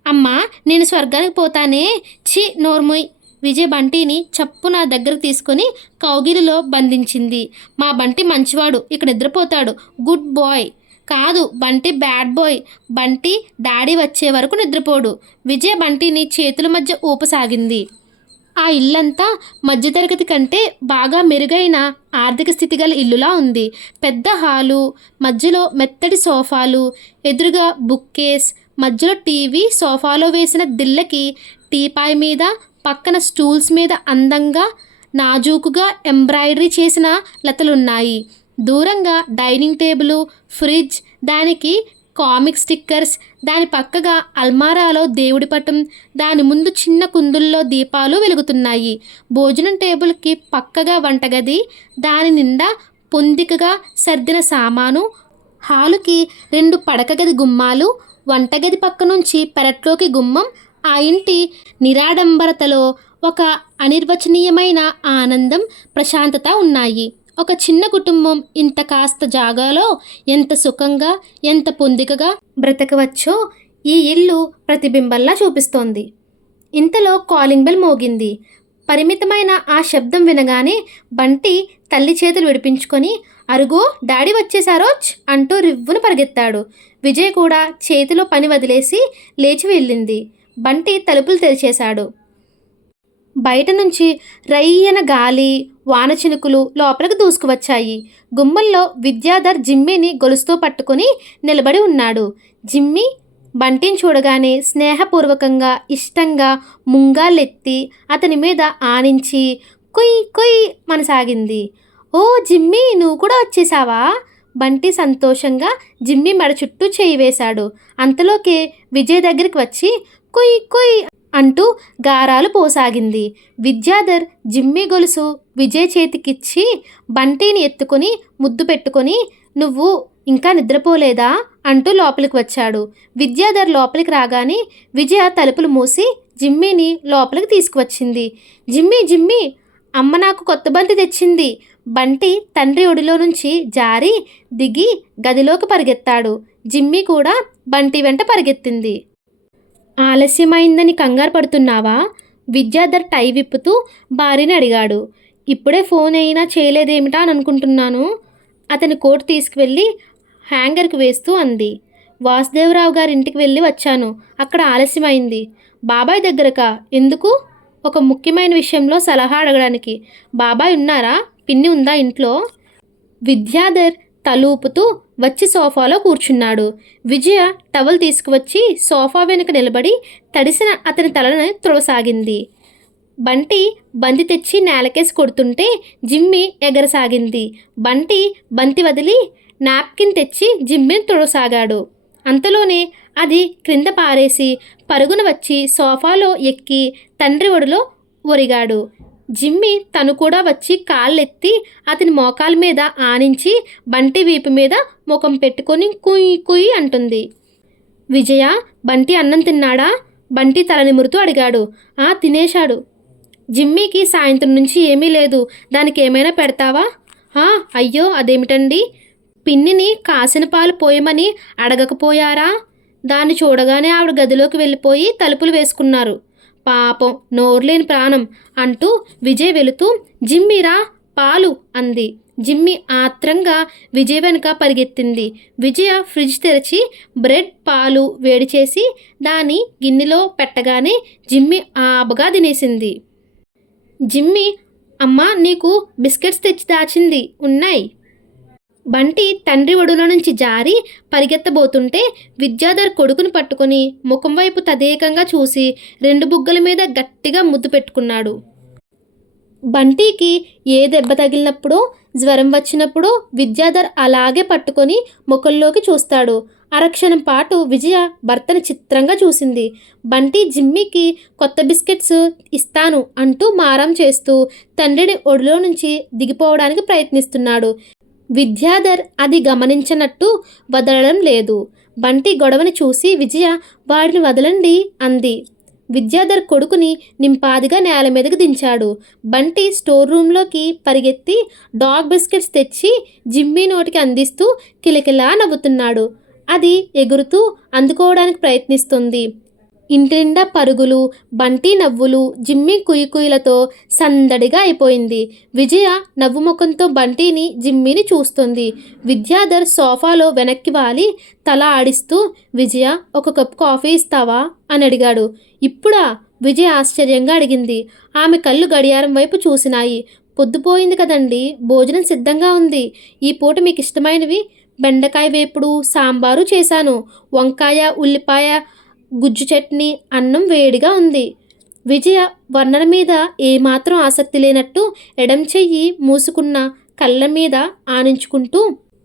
అమ్మా, నేను స్వర్గానికి పోతానే. ఛీ నోర్మోయ్. విజయ్ బంటిని చప్పున దగ్గరకు తీసుకొని కౌగిలిలో బంధించింది. మా బంటి మంచివాడు, ఇక్కడ నిద్రపోతాడు. Good boy. కాదు, Bunty bad boy. Bunty daddy వచ్చే వరకు నిద్రపోడు. విజయ్ బంటిని చేతుల మధ్య ఊపసాగింది. ఆ ఇల్లంతా మధ్యతరగతి కంటే బాగా మెరుగైన ఆర్థిక స్థితి గల ఇల్లులా ఉంది. పెద్ద హాలు, మధ్యలో మెత్తటి సోఫాలు, ఎదురుగా బుక్ కేస్, మధ్యలో టీవీ, సోఫాలో వేసిన దిల్లకి టీపాయ్ మీద, పక్కన స్టూల్స్ మీద అందంగా నాజూకుగా ఎంబ్రాయిడరీ చేసిన లతలున్నాయి. దూరంగా డైనింగ్ టేబుల్, ఫ్రిడ్జ్, దానికి కామిక్ స్టిక్కర్స్, దాని పక్కగా అల్మారాలో దేవుడి పటం, దాని ముందు చిన్న కుందుల్లో దీపాలు వెలుగుతున్నాయి. భోజనం టేబుల్కి పక్కగా వంటగది, దాని నిండా పొందికగా సర్దిన సామాను, హాలుకి 2 పడకగది గుమ్మాలు, వంటగది పక్క నుంచి పెరట్లోకి గుమ్మం. ఆ ఇంటి నిరాడంబరతలో ఒక అనిర్వచనీయమైన ఆనందం, ప్రశాంతత ఉన్నాయి. ఒక చిన్న కుటుంబం ఇంత కాస్త జాగాలో ఎంత సుఖంగా, ఎంత పొందికగా బ్రతకవచ్చో ఈ ఇల్లు ప్రతిబింబంలా చూపిస్తోంది. ఇంతలో కాలింగ్ బెల్ మోగింది. పరిమితమైన ఆ శబ్దం వినగానే బంటి తల్లి చేతులు విడిపించుకొని, అరుగో డాడీ వచ్చేసారోచ్ అంటూ రివ్వున పరిగెత్తాడు. విజయ్ కూడా చేతిలో పని వదిలేసి లేచి వెళ్ళింది. బంటి తలుపులు తెరిచేశాడు. బయట నుంచి రయ్యన గాలి, వాన చినుకులు లోపలికి దూసుకువచ్చాయి. గుమ్మల్లో విద్యాధర్ జిమ్మీని గొలుసుతో పట్టుకుని నిలబడి ఉన్నాడు. జిమ్మీ బంటిని చూడగానే స్నేహపూర్వకంగా, ఇష్టంగా ముంగాలెత్తి అతని మీద ఆనించి కుయ్ కుయ్ మనసాగింది. ఓ జిమ్మీ, నువ్వు కూడా వచ్చేసావా? బంటి సంతోషంగా జిమ్మీ మెడ చుట్టూ చేయి వేశాడు. అంతలోకే విజయ్ దగ్గరికి వచ్చి కుయ్ కుయ్ అంటూ గారాలు పోసాగింది. విద్యాధర్ జిమ్మీ గొలుసు విజయ్ చేతికిచ్చి బంటిని ఎత్తుకొని ముద్దు పెట్టుకొని, నువ్వు ఇంకా నిద్రపోలేదా అంటూ లోపలికి వచ్చాడు. విద్యాధర్ లోపలికి రాగానే విజయ తలుపులు మూసి జిమ్మీని లోపలికి తీసుకువచ్చింది. జిమ్మీ జిమ్మీ, అమ్మ నాకు కొత్త బంతి తెచ్చింది. బంటి తండ్రి ఒడిలో నుంచి జారి దిగి గదిలోకి పరిగెత్తాడు. జిమ్మీ కూడా బంటి వెంట పరిగెత్తింది. ఆలస్యమైందని కంగారు పడుతున్నావా? విద్యాధర్ టై విప్పుతూ భార్యని అడిగాడు. ఇప్పుడే ఫోన్ అయినా చేయలేదేమిటా అని అనుకుంటున్నాను. అతని కోట్ తీసుకువెళ్ళి హ్యాంగర్కి వేస్తూ అంది. వాసుదేవరావు గారి ఇంటికి వెళ్ళి వచ్చాను. అక్కడ ఆలస్యమైంది. బాబాయ్ దగ్గరకా? ఎందుకు? ఒక ముఖ్యమైన విషయంలో సలహా అడగడానికి. బాబాయ్ ఉన్నారా? పిన్ని ఉందా ఇంట్లో? విద్యాధర్ తలూపుతూ వచ్చి సోఫాలో కూర్చున్నాడు. విజయ టవల్ తీసుకువచ్చి సోఫా వెనుక నిలబడి తడిసిన అతని తలను త్రోసాగింది. బంటి బంతి తెచ్చి నేలకేసి కొడుతుంటే జిమ్మీ ఎగరసాగింది. బంటి బంతి వదిలి నాప్కిన్ తెచ్చి జిమ్మీని త్రోసాగాడు. అంతలోనే అది క్రింద పారేసి పరుగున వచ్చి సోఫాలో ఎక్కి తండ్రి ఒడిలో ఒరిగాడు. జిమ్మీ తను కూడా వచ్చి కాళ్ళెత్తి అతని మోకాల మీద ఆనించి బంటి వీపు మీద ముఖం పెట్టుకొని కుయ్ కుయ్ అంటుంది. విజయ, బంటి అన్నం తిన్నాడా? బంటి తల నిమురుతూ అడిగాడు. తినేశాడు. జిమ్మీకి సాయంత్రం నుంచి ఏమీ లేదు. దానికి ఏమైనా పెడతావా? అయ్యో, అదేమిటండి? పిన్నిని కాసిన పాలు పోయమని అడగకపోయారా? దాన్ని చూడగానే ఆవిడ గదిలోకి వెళ్ళిపోయి తలుపులు వేసుకున్నారు. పాపం నోరులేని ప్రాణం అంటూ విజయ్ వెళుతూ జిమ్మిరా పాలు అంది. జిమ్మి ఆత్రంగా విజయ్ వెనుక పరిగెత్తింది. విజయ ఫ్రిడ్జ్ తెరిచి బ్రెడ్ పాలు వేడి చేసి దాని గిన్నెలో పెట్టగానే జిమ్మి ఆబగా తినేసింది. జిమ్మి, అమ్మా నీకు బిస్కెట్స్ తెచ్చి దాచింది ఉన్నాయి. బంటి తండ్రి ఒడిలో నుంచి జారి పరిగెత్తబోతుంటే విద్యాధర్ కొడుకుని పట్టుకుని ముఖం వైపు తదేకంగా చూసి 2 బుగ్గల మీద గట్టిగా ముద్దు పెట్టుకున్నాడు. బంటికి ఏ దెబ్బ తగిలినప్పుడో జ్వరం వచ్చినప్పుడు విద్యాధర్ అలాగే పట్టుకొని ముఖంలోకి చూస్తాడు. అరక్షణం పాటు విజయ భర్తను చిత్రంగా చూసింది. బంటి జిమ్మికి కొత్త బిస్కెట్స్ ఇస్తాను అంటూ మారం చేస్తూ తండ్రిని ఒడిలో నుంచి దిగిపోవడానికి ప్రయత్నిస్తున్నాడు. విద్యాధర్ అది గమనించనట్టు వదలడం లేదు. బంటి గొడవని చూసి విజయ వాడిని వదలండి అంది. విద్యాధర్ కొడుకుని నింపాదిగా నేల మీదకి దించాడు. బంటి స్టోర్ రూమ్లోకి పరిగెత్తి డాగ్ బిస్కెట్స్ తెచ్చి జిమ్మి నోటికి అందిస్తూ కిలకిలా నవ్వుతున్నాడు. అది ఎగురుతూ అందుకోవడానికి ప్రయత్నిస్తుంది. ఇంటి నిండా పరుగులు, బంటి నవ్వులు, జిమ్మి కుయికుయిలతో సందడిగా అయిపోయింది. విజయ నవ్వు ముఖంతో బంటిని జిమ్మిని చూస్తుంది. విద్యాధర్ సోఫాలో వెనక్కి వాలి తల ఆడిస్తూ విజయ ఒక కప్ కాఫీ ఇస్తావా అని అడిగాడు. ఇప్పుడా? విజయ ఆశ్చర్యంగా అడిగింది. ఆమె కళ్ళు గడియారం వైపు చూసినాయి. పొద్దుపోయింది కదండి, భోజనం సిద్ధంగా ఉంది. ఈ పూట మీకు ఇష్టమైనవి బెండకాయ వేపుడు సాంబారు చేశాను. వంకాయ ఉల్లిపాయ గుజ్జు చట్నీ, అన్నం వేడిగా ఉంది. విజయ వర్ణన మీద ఏమాత్రం ఆసక్తి లేనట్టు ఎడం చెయ్యి మూసుకున్న కళ్ళ మీద ఆనించుకుంటూ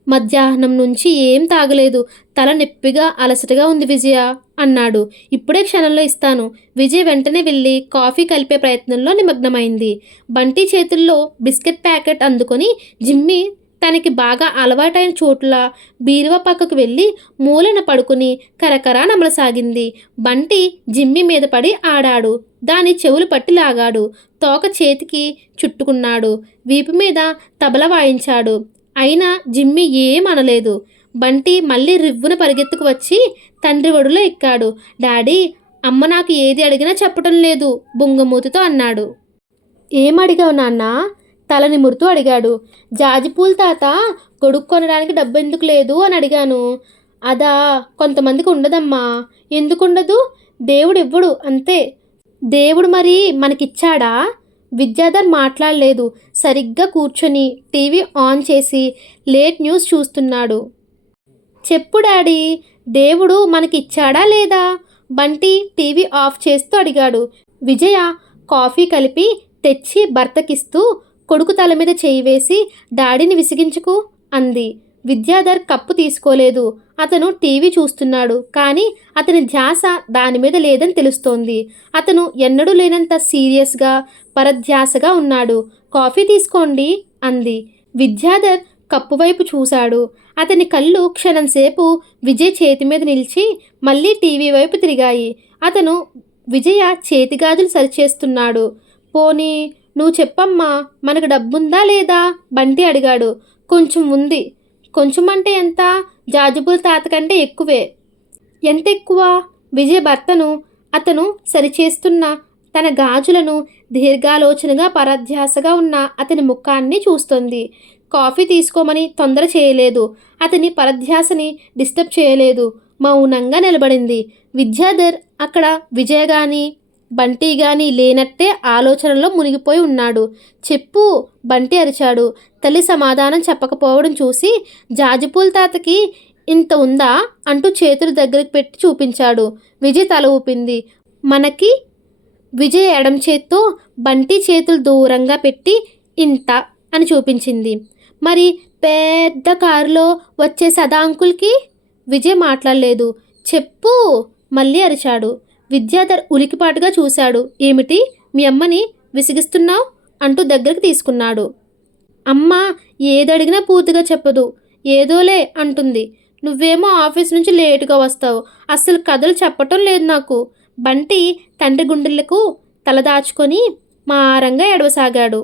మధ్యాహ్నం నుంచి ఏం తాగలేదు, తల నొప్పిగా అలసటగా ఉంది విజయ అన్నాడు. ఇప్పుడే క్షణంలో ఇస్తాను. విజయ్ వెంటనే వెళ్ళి కాఫీ కలిపే ప్రయత్నంలో నిమగ్నమైంది. బంటి చేతుల్లో బిస్కెట్ ప్యాకెట్ అందుకొని జిమ్మి తనకి బాగా అలవాటైన చోట్ల బీరువా పక్కకు వెళ్ళి మూలన పడుకుని కరకరా నమలసాగింది. బంటి జిమ్మి మీద పడి ఆడాడు. దాని చెవులు పట్టి లాగాడు. తోక చేతికి చుట్టుకున్నాడు. వీపు మీద తబల వాయించాడు. అయినా జిమ్మి ఏమనలేదు. బంటి మళ్ళీ రివ్వున పరిగెత్తుకు వచ్చి తండ్రి ఒడిలో ఎక్కాడు. డాడీ, అమ్మ నాకు ఏది అడిగినా చెప్పటం లేదు బొంగమూతితో అన్నాడు. ఏమడిగావు నాన్నా? తల నిమురుతూ అడిగాడు. జాజిపూల్ తాత, గొడుగు కొనడానికి డబ్బు ఎందుకు లేదు అని అడిగాను. అదా, కొంతమందికి ఉండదమ్మా. ఎందుకుండదు? దేవుడు ఇవ్వడు అంతే. దేవుడు మరి మనకిచ్చాడా? విద్యాధర్ మాట్లాడలేదు. సరిగ్గా కూర్చొని టీవీ ఆన్ చేసి లేట్ న్యూస్ చూస్తున్నాడు. చెప్పు డాడీ, దేవుడు మనకిచ్చాడా లేదా? బంటి టీవీ ఆఫ్ చేస్తూ అడిగాడు. విజయ కాఫీ కలిపి తెచ్చి భర్తకిస్తూ కొడుకు తల మీద చేయి వేసి డాడీని విసిగించుకు అంది. విద్యాధర్ కప్పు తీసుకోలేదు. అతను టీవీ చూస్తున్నాడు. కానీ అతని ధ్యాస దాని మీద లేదని తెలుస్తోంది. అతను ఎన్నడూ లేనంత సీరియస్గా పరధ్యాసగా ఉన్నాడు. కాఫీ తీసుకోండి అంది. విద్యాధర్ కప్పు వైపు చూశాడు. అతని కళ్ళు క్షణంసేపు విజయ్ చేతి మీద నిలిచి మళ్ళీ టీవీ వైపు తిరిగాయి. అతను విజయ చేతిగాజులు సరిచేస్తున్నాడు. పోనీ నువ్వు చెప్పమ్మా, మనకు డబ్బుందా లేదా? బంటి అడిగాడు. కొంచెం ఉంది. కొంచెం అంటే ఎంత? జాజుబుల్ తాత కంటే ఎక్కువే. ఎంత ఎక్కువ? విజయ భర్తను అతను సరిచేస్తున్న తన గాజులను దీర్ఘాలోచనగా పరధ్యాసగా ఉన్న అతని ముఖాన్ని చూస్తుంది. కాఫీ తీసుకోమని తొందర చేయలేదు. అతని పరధ్యాసని డిస్టర్బ్ చేయలేదు. మౌనంగా నిలబడింది. విద్యాధర్ అక్కడ విజయ గాని బంటి గాని లేనట్టే ఆలోచనలో మునిగిపోయి ఉన్నాడు. చెప్పు, బంటి అరిచాడు. తల్లి సమాధానం చెప్పకపోవడం చూసి జాజిపూల్ తాతకి ఇంత ఉందా అంటూ చేతులు దగ్గరికి పెట్టి చూపించాడు. విజయ్ తల ఊపింది. మనకి? విజయ్ ఎడం చేత్తో బంటి చేతులు దూరంగా పెట్టి ఇంత అని చూపించింది. మరి పెద్ద కారులో వచ్చే సదా అంకుల్కి? విజయ్ మాట్లాడలేదు. చెప్పు, మళ్ళీ అరిచాడు. విద్యాధర్ ఉలికిపాటుగా చూశాడు. ఏమిటి, మీ అమ్మని విసిగిస్తున్నావు అంటూ దగ్గరికి తీసుకున్నాడు. అమ్మ ఏదడిగినా పూర్తిగా చెప్పదు, ఏదోలే అంటుంది. నువ్వేమో ఆఫీస్ నుంచి లేటుగా వస్తావు. అస్సలు కథలు చెప్పటం లేదు నాకు. బంటి తండ్రి గుండెలకు తలదాచుకొని మారంగా ఎడవసాగాడు.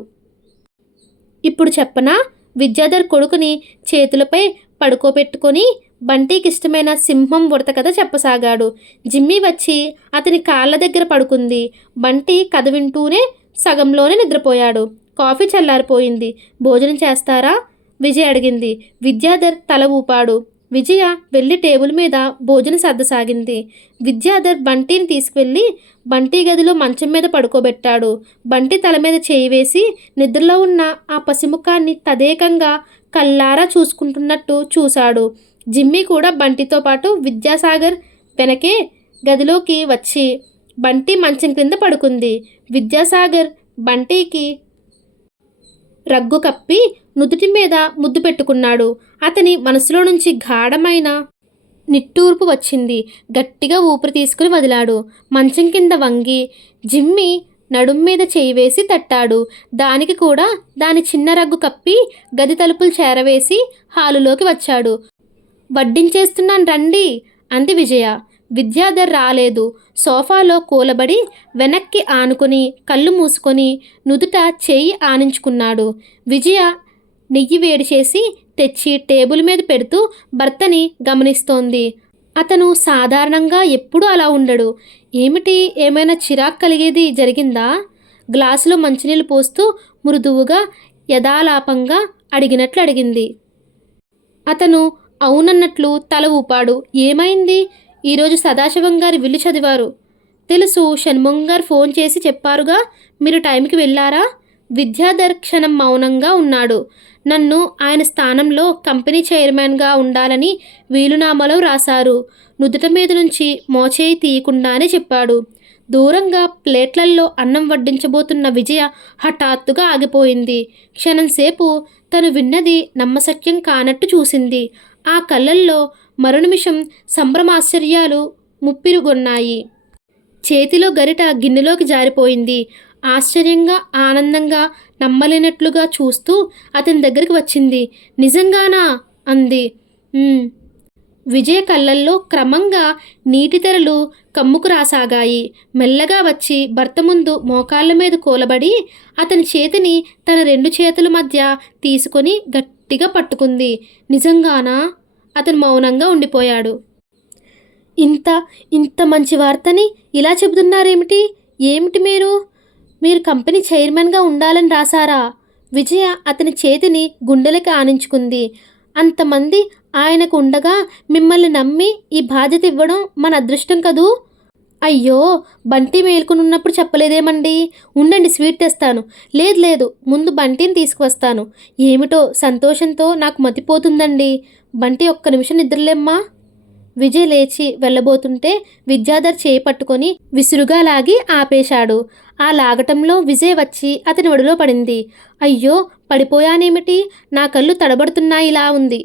ఇప్పుడు చెప్పనా? విద్యాధర్ కొడుకుని చేతులపై పడుకోబెట్టుకొని బంటికి ఇష్టమైన సింహం ఉడత కథ చెప్పసాగాడు. జిమ్మీ వచ్చి అతని కాళ్ళ దగ్గర పడుకుంది. బంటి కథ వింటూనే సగంలోనే నిద్రపోయాడు. కాఫీ చల్లారిపోయింది. భోజనం చేస్తారా? విజయ్ అడిగింది. విద్యాధర్ తల ఊపాడు. విజయ వెళ్ళి టేబుల్ మీద భోజనం సర్దసాగింది. విద్యాధర్ బంటిని తీసుకువెళ్ళి బంటి గదిలో మంచం మీద పడుకోబెట్టాడు. బంటి తల మీద చేయి వేసి నిద్రలో ఉన్న ఆ పసిముఖాన్ని తదేకంగా కళ్ళారా చూసుకుంటున్నట్టు చూశాడు. జిమ్మీ కూడా బంటితో పాటు విద్యాసాగర్ వెనకే గదిలోకి వచ్చి బంటి మంచం క్రింద పడుకుంది. విద్యాసాగర్ బంటికి రగ్గు కప్పి నుదుటి మీద ముద్దు పెట్టుకున్నాడు. అతని మనసులో నుంచి గాఢమైన నిట్టూర్పు వచ్చింది. గట్టిగా ఊపిరి తీసుకుని వదిలాడు. మంచం కింద వంగి జిమ్మీ నడుం మీద చేయి వేసి తట్టాడు. దానికి కూడా దాని చిన్న రగ్గు కప్పి గది తలుపులు చేరవేసి హాలులోకి వచ్చాడు. వడ్డించేస్తున్నాను రండి అంది విజయ. విద్యాధర్ రాలేదు. సోఫాలో కూలబడి వెనక్కి ఆనుకొని కళ్ళు మూసుకొని నుదుట చేయి ఆనించుకున్నాడు. విజయ నెయ్యి వేడి చేసి తెచ్చి టేబుల్ మీద పెడుతూ భర్తని గమనిస్తోంది. అతను సాధారణంగా ఎప్పుడూ అలా ఉండడు. ఏమిటి, ఏమైనా చిరాకు కలిగేది జరిగిందా? గ్లాసులో మంచినీళ్ళు పోస్తూ మృదువుగా యథాలాపంగా అడిగినట్లు అడిగింది. అతను అవునన్నట్లు తల ఊపాడు. ఏమైంది? ఈరోజు సదాశివం గారి విల్లు చదివారు. తెలుసు, షణ్ముఖం గారు ఫోన్ చేసి చెప్పారుగా. మీరు టైంకి వెళ్ళారా? విద్యాధర్ క్షణం మౌనంగా ఉన్నాడు. నన్ను ఆయన స్థానంలో కంపెనీ చైర్మన్గా ఉండాలని వీలునామాలో రాశారు. నుదుట మీద నుంచి మోచేయి తీయకుండానే చెప్పాడు. దూరంగా ప్లేట్లల్లో అన్నం వడ్డించబోతున్న విజయ హఠాత్తుగా ఆగిపోయింది. క్షణంసేపు తను విన్నది నమ్మశక్యం కానట్టు చూసింది. ఆ కళ్ళల్లో మరో నిమిషం సంభ్రమాశ్చర్యాలు ముప్పిరుగొన్నాయి. చేతిలో గరిట గిన్నెలోకి జారిపోయింది. ఆశ్చర్యంగా, ఆనందంగా, నమ్మలేనట్లుగా చూస్తూ అతని దగ్గరికి వచ్చింది. నిజంగానా అంది. విజయ కళ్ళల్లో క్రమంగా నీటి తెరలు కమ్ముకు రాసాగాయి. మెల్లగా వచ్చి భర్త ముందు మోకాళ్ళ మీద కూలబడి అతని చేతిని తన రెండు చేతుల మధ్య తీసుకొని గట్టిగా పట్టుకుంది. నిజంగానా? అతను మౌనంగా ఉండిపోయాడు. ఇంత మంచి వార్తని ఇలా చెబుతున్నారేమిటి? ఏమిటి మీరు కంపెనీ చైర్మన్గా ఉండాలని రాశారా? విజయ అతని చేతిని గుండెలకి ఆనించుకుంది. అంతమంది ఆయనకు ఉండగా మిమ్మల్ని నమ్మి ఈ బాధ్యత ఇవ్వడం మన అదృష్టం కదూ. అయ్యో, బంటి మేల్కొనున్నప్పుడు చెప్పలేదేమండి? ఉండండి, స్వీట్ తెస్తాను. లేదు, ముందు బంటిని తీసుకువస్తాను. ఏమిటో సంతోషంతో నాకు మతిపోతుందండి. బంటి ఒక్క నిమిషం నిద్రలేమ్మా. విజయ్ లేచి వెళ్ళబోతుంటే విద్యాధర్ చేయి పట్టుకొని విసురుగా లాగి ఆపేశాడు. ఆ లాగటంలో విజయ్ వచ్చి అతని ఒడిలో పడింది. అయ్యో, పడిపోయానేమిటి? నా కళ్ళు తడబడుతున్నాయిలా ఉంది.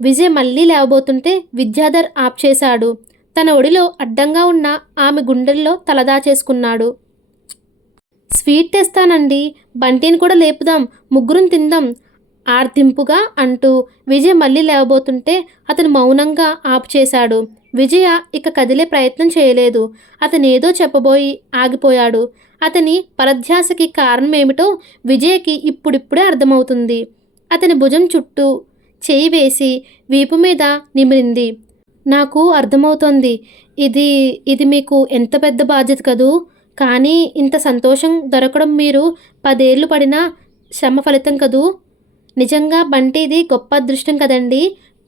విజయ్ మళ్ళీ లేవబోతుంటే విద్యాధర్ ఆప్ చేశాడు. తన ఒడిలో అడ్డంగా ఉన్న ఆమె గుండెల్లో తలదాచేసుకున్నాడు. స్వీట్ తెస్తానండి, బంటిని కూడా లేపుదాం, ముగ్గురం తిందాం ఆర్దింపుగా అంటూ విజయ్ మళ్ళీ లేవబోతుంటే అతను మౌనంగా ఆపు చేశాడు. విజయ ఇక కదిలే ప్రయత్నం చేయలేదు. అతనేదో చెప్పబోయి ఆగిపోయాడు. అతని పరధ్యాసకి కారణమేమిటో విజయకి ఇప్పుడిప్పుడే అర్థమవుతుంది. అతని భుజం చుట్టూ చేయి వేసి వీపు మీద నిమిరింది. నాకు అర్థమవుతోంది. ఇది మీకు ఎంత పెద్ద బాధ్యత కదూ. కానీ ఇంత సంతోషం దొరకడం మీరు 10 ఏళ్ళు పడిన శ్రమ ఫలితం కదూ. నిజంగా బంటిది గొప్ప అదృష్టం కదండి.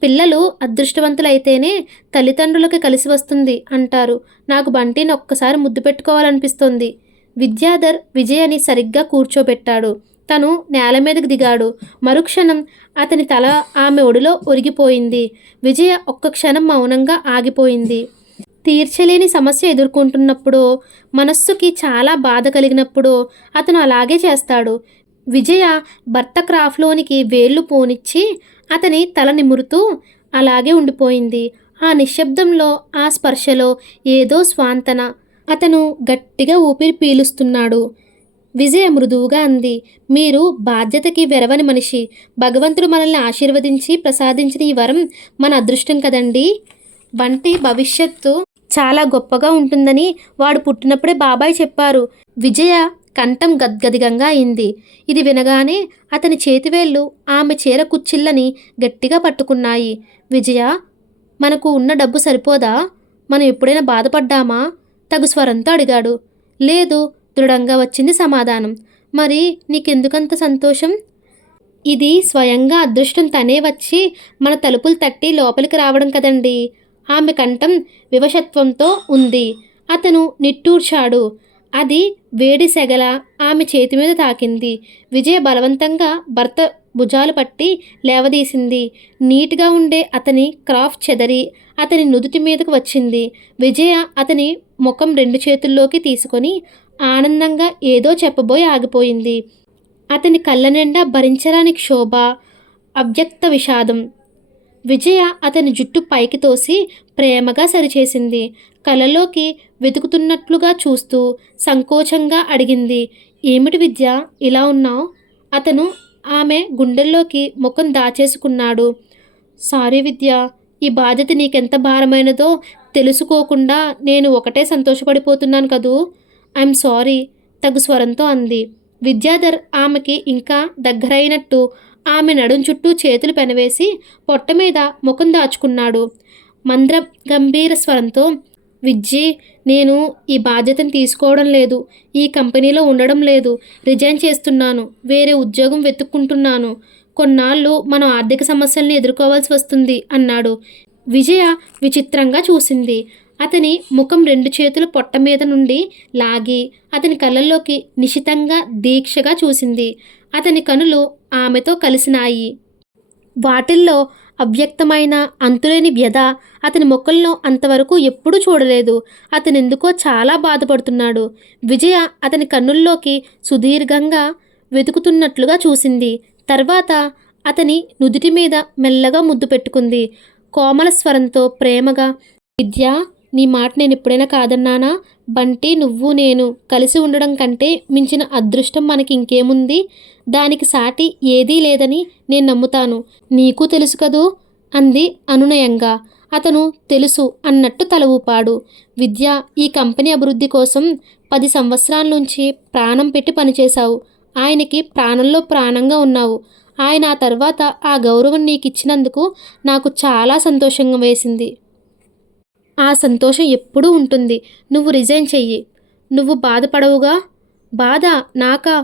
పిల్లలు అదృష్టవంతులైతేనే తల్లిదండ్రులకి కలిసి వస్తుంది అంటారు. నాకు బంటిని ఒక్కసారి ముద్దు పెట్టుకోవాలనిపిస్తోంది. విద్యాధర్ విజయని సరిగ్గా కూర్చోబెట్టాడు. తను నేల మీదకి దిగాడు. మరుక్షణం అతని తల ఆమె ఒడిలో ఒరిగిపోయింది. విజయ ఒక్క క్షణం మౌనంగా ఆగిపోయింది. తీర్చలేని సమస్య ఎదుర్కొంటున్నప్పుడు, మనస్సుకి చాలా బాధ కలిగినప్పుడు అతను అలాగే చేస్తాడు. విజయ భర్త క్రాఫ్ట్లోనికి వేళ్లు పోనిచ్చి అతని తల నిమురుతూ అలాగే ఉండిపోయింది. ఆ నిశ్శబ్దంలో, ఆ స్పర్శలో ఏదో స్వాంతన. అతను గట్టిగా ఊపిరి పీలుస్తున్నాడు. విజయ మృదువుగా అంది, మీరు బాధ్యతకి వెరవని మనిషి. భగవంతుడు మనల్ని ఆశీర్వదించి ప్రసాదించిన ఈ వరం మన అదృష్టం కదండి. బంటి భవిష్యత్తు చాలా గొప్పగా ఉంటుందని వాడు పుట్టినప్పుడే బాబాయ్ చెప్పారు. విజయ కంఠం గద్గదిగంగా అయింది. ఇది వినగానే అతని చేతివేళ్లు ఆమె చీర కుచ్చిళ్ళని గట్టిగా పట్టుకున్నాయి. విజయ, మనకు ఉన్న డబ్బు సరిపోదా? మనం ఎప్పుడైనా బాధపడ్డామా? తగు స్వరంతో అడిగాడు. లేదు, దృఢంగా వచ్చింది సమాధానం. మరి నీకెందుకంత సంతోషం? ఇది స్వయంగా అదృష్టం తనే వచ్చి మన తలుపులు తట్టి లోపలికి రావడం కదండి. ఆమె కంఠం వివశత్వంతో ఉంది. అతను నిట్టూర్చాడు. అది వేడి సెగల ఆమె చేతి మీద తాకింది. విజయ బలవంతంగా భర్త భుజాలు పట్టి లేవదీసింది. నీట్గా ఉండే అతని క్రాఫ్ చెదరి అతని నుదుటి మీదకు వచ్చింది. విజయ అతని ముఖం 2 చేతుల్లోకి తీసుకొని ఆనందంగా ఏదో చెప్పబోయి ఆగిపోయింది. అతని కళ్ళ నిండా భరించరాని క్షోభ, అవ్యక్త విషాదం. విజయ అతని జుట్టు పైకి తోసి ప్రేమగా సరిచేసింది. కళ్ళలోకి వెతుకుతున్నట్లుగా చూస్తూ సంకోచంగా అడిగింది. ఏమిటి విద్య, ఇలా ఉన్నావు? అతను ఆమె గుండెల్లోకి ముఖం దాచేసుకున్నాడు. సారీ విద్య, ఈ బాధ్యత నీకెంత భారమైనదో తెలుసుకోకుండా నేను ఒకటే సంతోషపడిపోతున్నాను కదూ. ఐఎమ్ సారీ, తగు స్వరంతో అంది. విద్యాధర్ ఆమెకి ఇంకా దగ్గరైనట్టు ఆమె నడుం చుట్టూ చేతులు పెనవేసి పొట్ట మీద ముఖం దాచుకున్నాడు. మంద్ర గంభీర స్వరంతో, విజ్జి, నేను ఈ బాధ్యతను తీసుకోవడం లేదు. ఈ కంపెనీలో ఉండడం లేదు. రిజైన్ చేస్తున్నాను. వేరే ఉద్యోగం వెతుక్కుంటున్నాను. కొన్నాళ్ళు మనం ఆర్థిక సమస్యల్ని ఎదుర్కోవాల్సి వస్తుంది అన్నాడు. విజయ విచిత్రంగా చూసింది. అతని ముఖం 2 చేతులు పొట్ట మీద నుండి లాగి అతని కళ్ళల్లోకి నిశితంగా దీక్షగా చూసింది. అతని కనులు ఆమెతో కలిసినాయి. వాటిల్లో అవ్యక్తమైన అంతులేని వ్యధ అతని ముఖంలో అంతవరకు ఎప్పుడూ చూడలేదు. అతనెందుకో చాలా బాధపడుతున్నాడు. విజయ అతని కన్నుల్లోకి సుదీర్ఘంగా వెతుకుతున్నట్లుగా చూసింది. తర్వాత అతని నుదిటి మీద మెల్లగా ముద్దు పెట్టుకుంది. కోమల స్వరంతో ప్రేమగా, విద్య, నీ మాట నేను ఎప్పుడైనా కాదన్నానా? బంటి, నువ్వు నేను కలిసి ఉండడం కంటే మించిన అదృష్టం మనకి ఇంకేముంది? దానికి సాటి ఏదీ లేదని నేను నమ్ముతాను. నీకు తెలుసు కదూ అంది అనునయంగా. అతను తెలుసు అన్నట్టు తల ఊపాడు. విద్య, ఈ కంపెనీ అభివృద్ధి కోసం 10 సంవత్సరాల నుంచి ప్రాణం పెట్టి పనిచేశావు. ఆయనకి ప్రాణంలో ప్రాణంగా ఉన్నావు. ఆయన ఆ తర్వాత ఆ గౌరవం నీకు ఇచ్చినందుకు నాకు చాలా సంతోషంగా వేసింది. ఆ సంతోషం ఎప్పుడూ ఉంటుంది. నువ్వు రిజైన్ చెయ్యి. నువ్వు బాధపడవుగా? బాధ నాకా?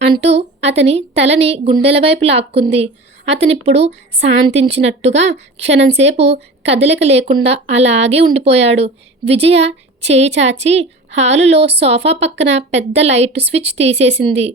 అంటూ అతని తలని గుండెల వైపు లాక్కుంది. అతనిప్పుడు శాంతించినట్టుగా క్షణంసేపు కదలిక లేకుండా అలాగే ఉండిపోయాడు. విజయ చేయి చాచి హాలులో సోఫా పక్కన పెద్ద లైట్ స్విచ్ తీసేసింది.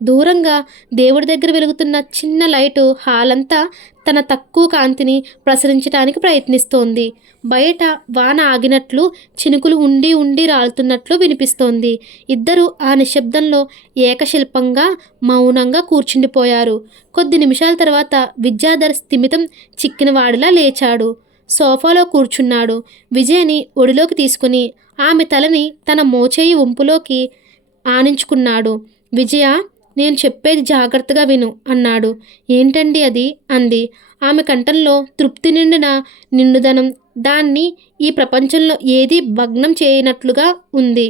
దూరంగా దేవుడి దగ్గర వెలుగుతున్న చిన్న లైటు హాలంతా తన తక్కువ కాంతిని ప్రసరించడానికి ప్రయత్నిస్తోంది. బయట వాన ఆగినట్లు చినుకులు ఉండి ఉండి రాలుతున్నట్లు వినిపిస్తోంది. ఇద్దరూ ఆ నిశ్శబ్దంలో ఏకశిల్పంగా మౌనంగా కూర్చుండిపోయారు. కొద్ది నిమిషాల తర్వాత విద్యాధర్ స్థిమితం చిక్కినవాడిలా లేచాడు. సోఫాలో కూర్చున్నాడు. విజయని ఒడిలోకి తీసుకుని ఆమె తలని తన మోచేయి వంపులోకి ఆనించుకున్నాడు. విజయ, నేను చెప్పేది జాగ్రత్తగా విను అన్నాడు. ఏంటండి అది? అంది. ఆమె కంఠంలో తృప్తి నిండిన నిండుదనం దాన్ని ఈ ప్రపంచంలో ఏదీ భగ్నం చేయనట్లుగా ఉంది.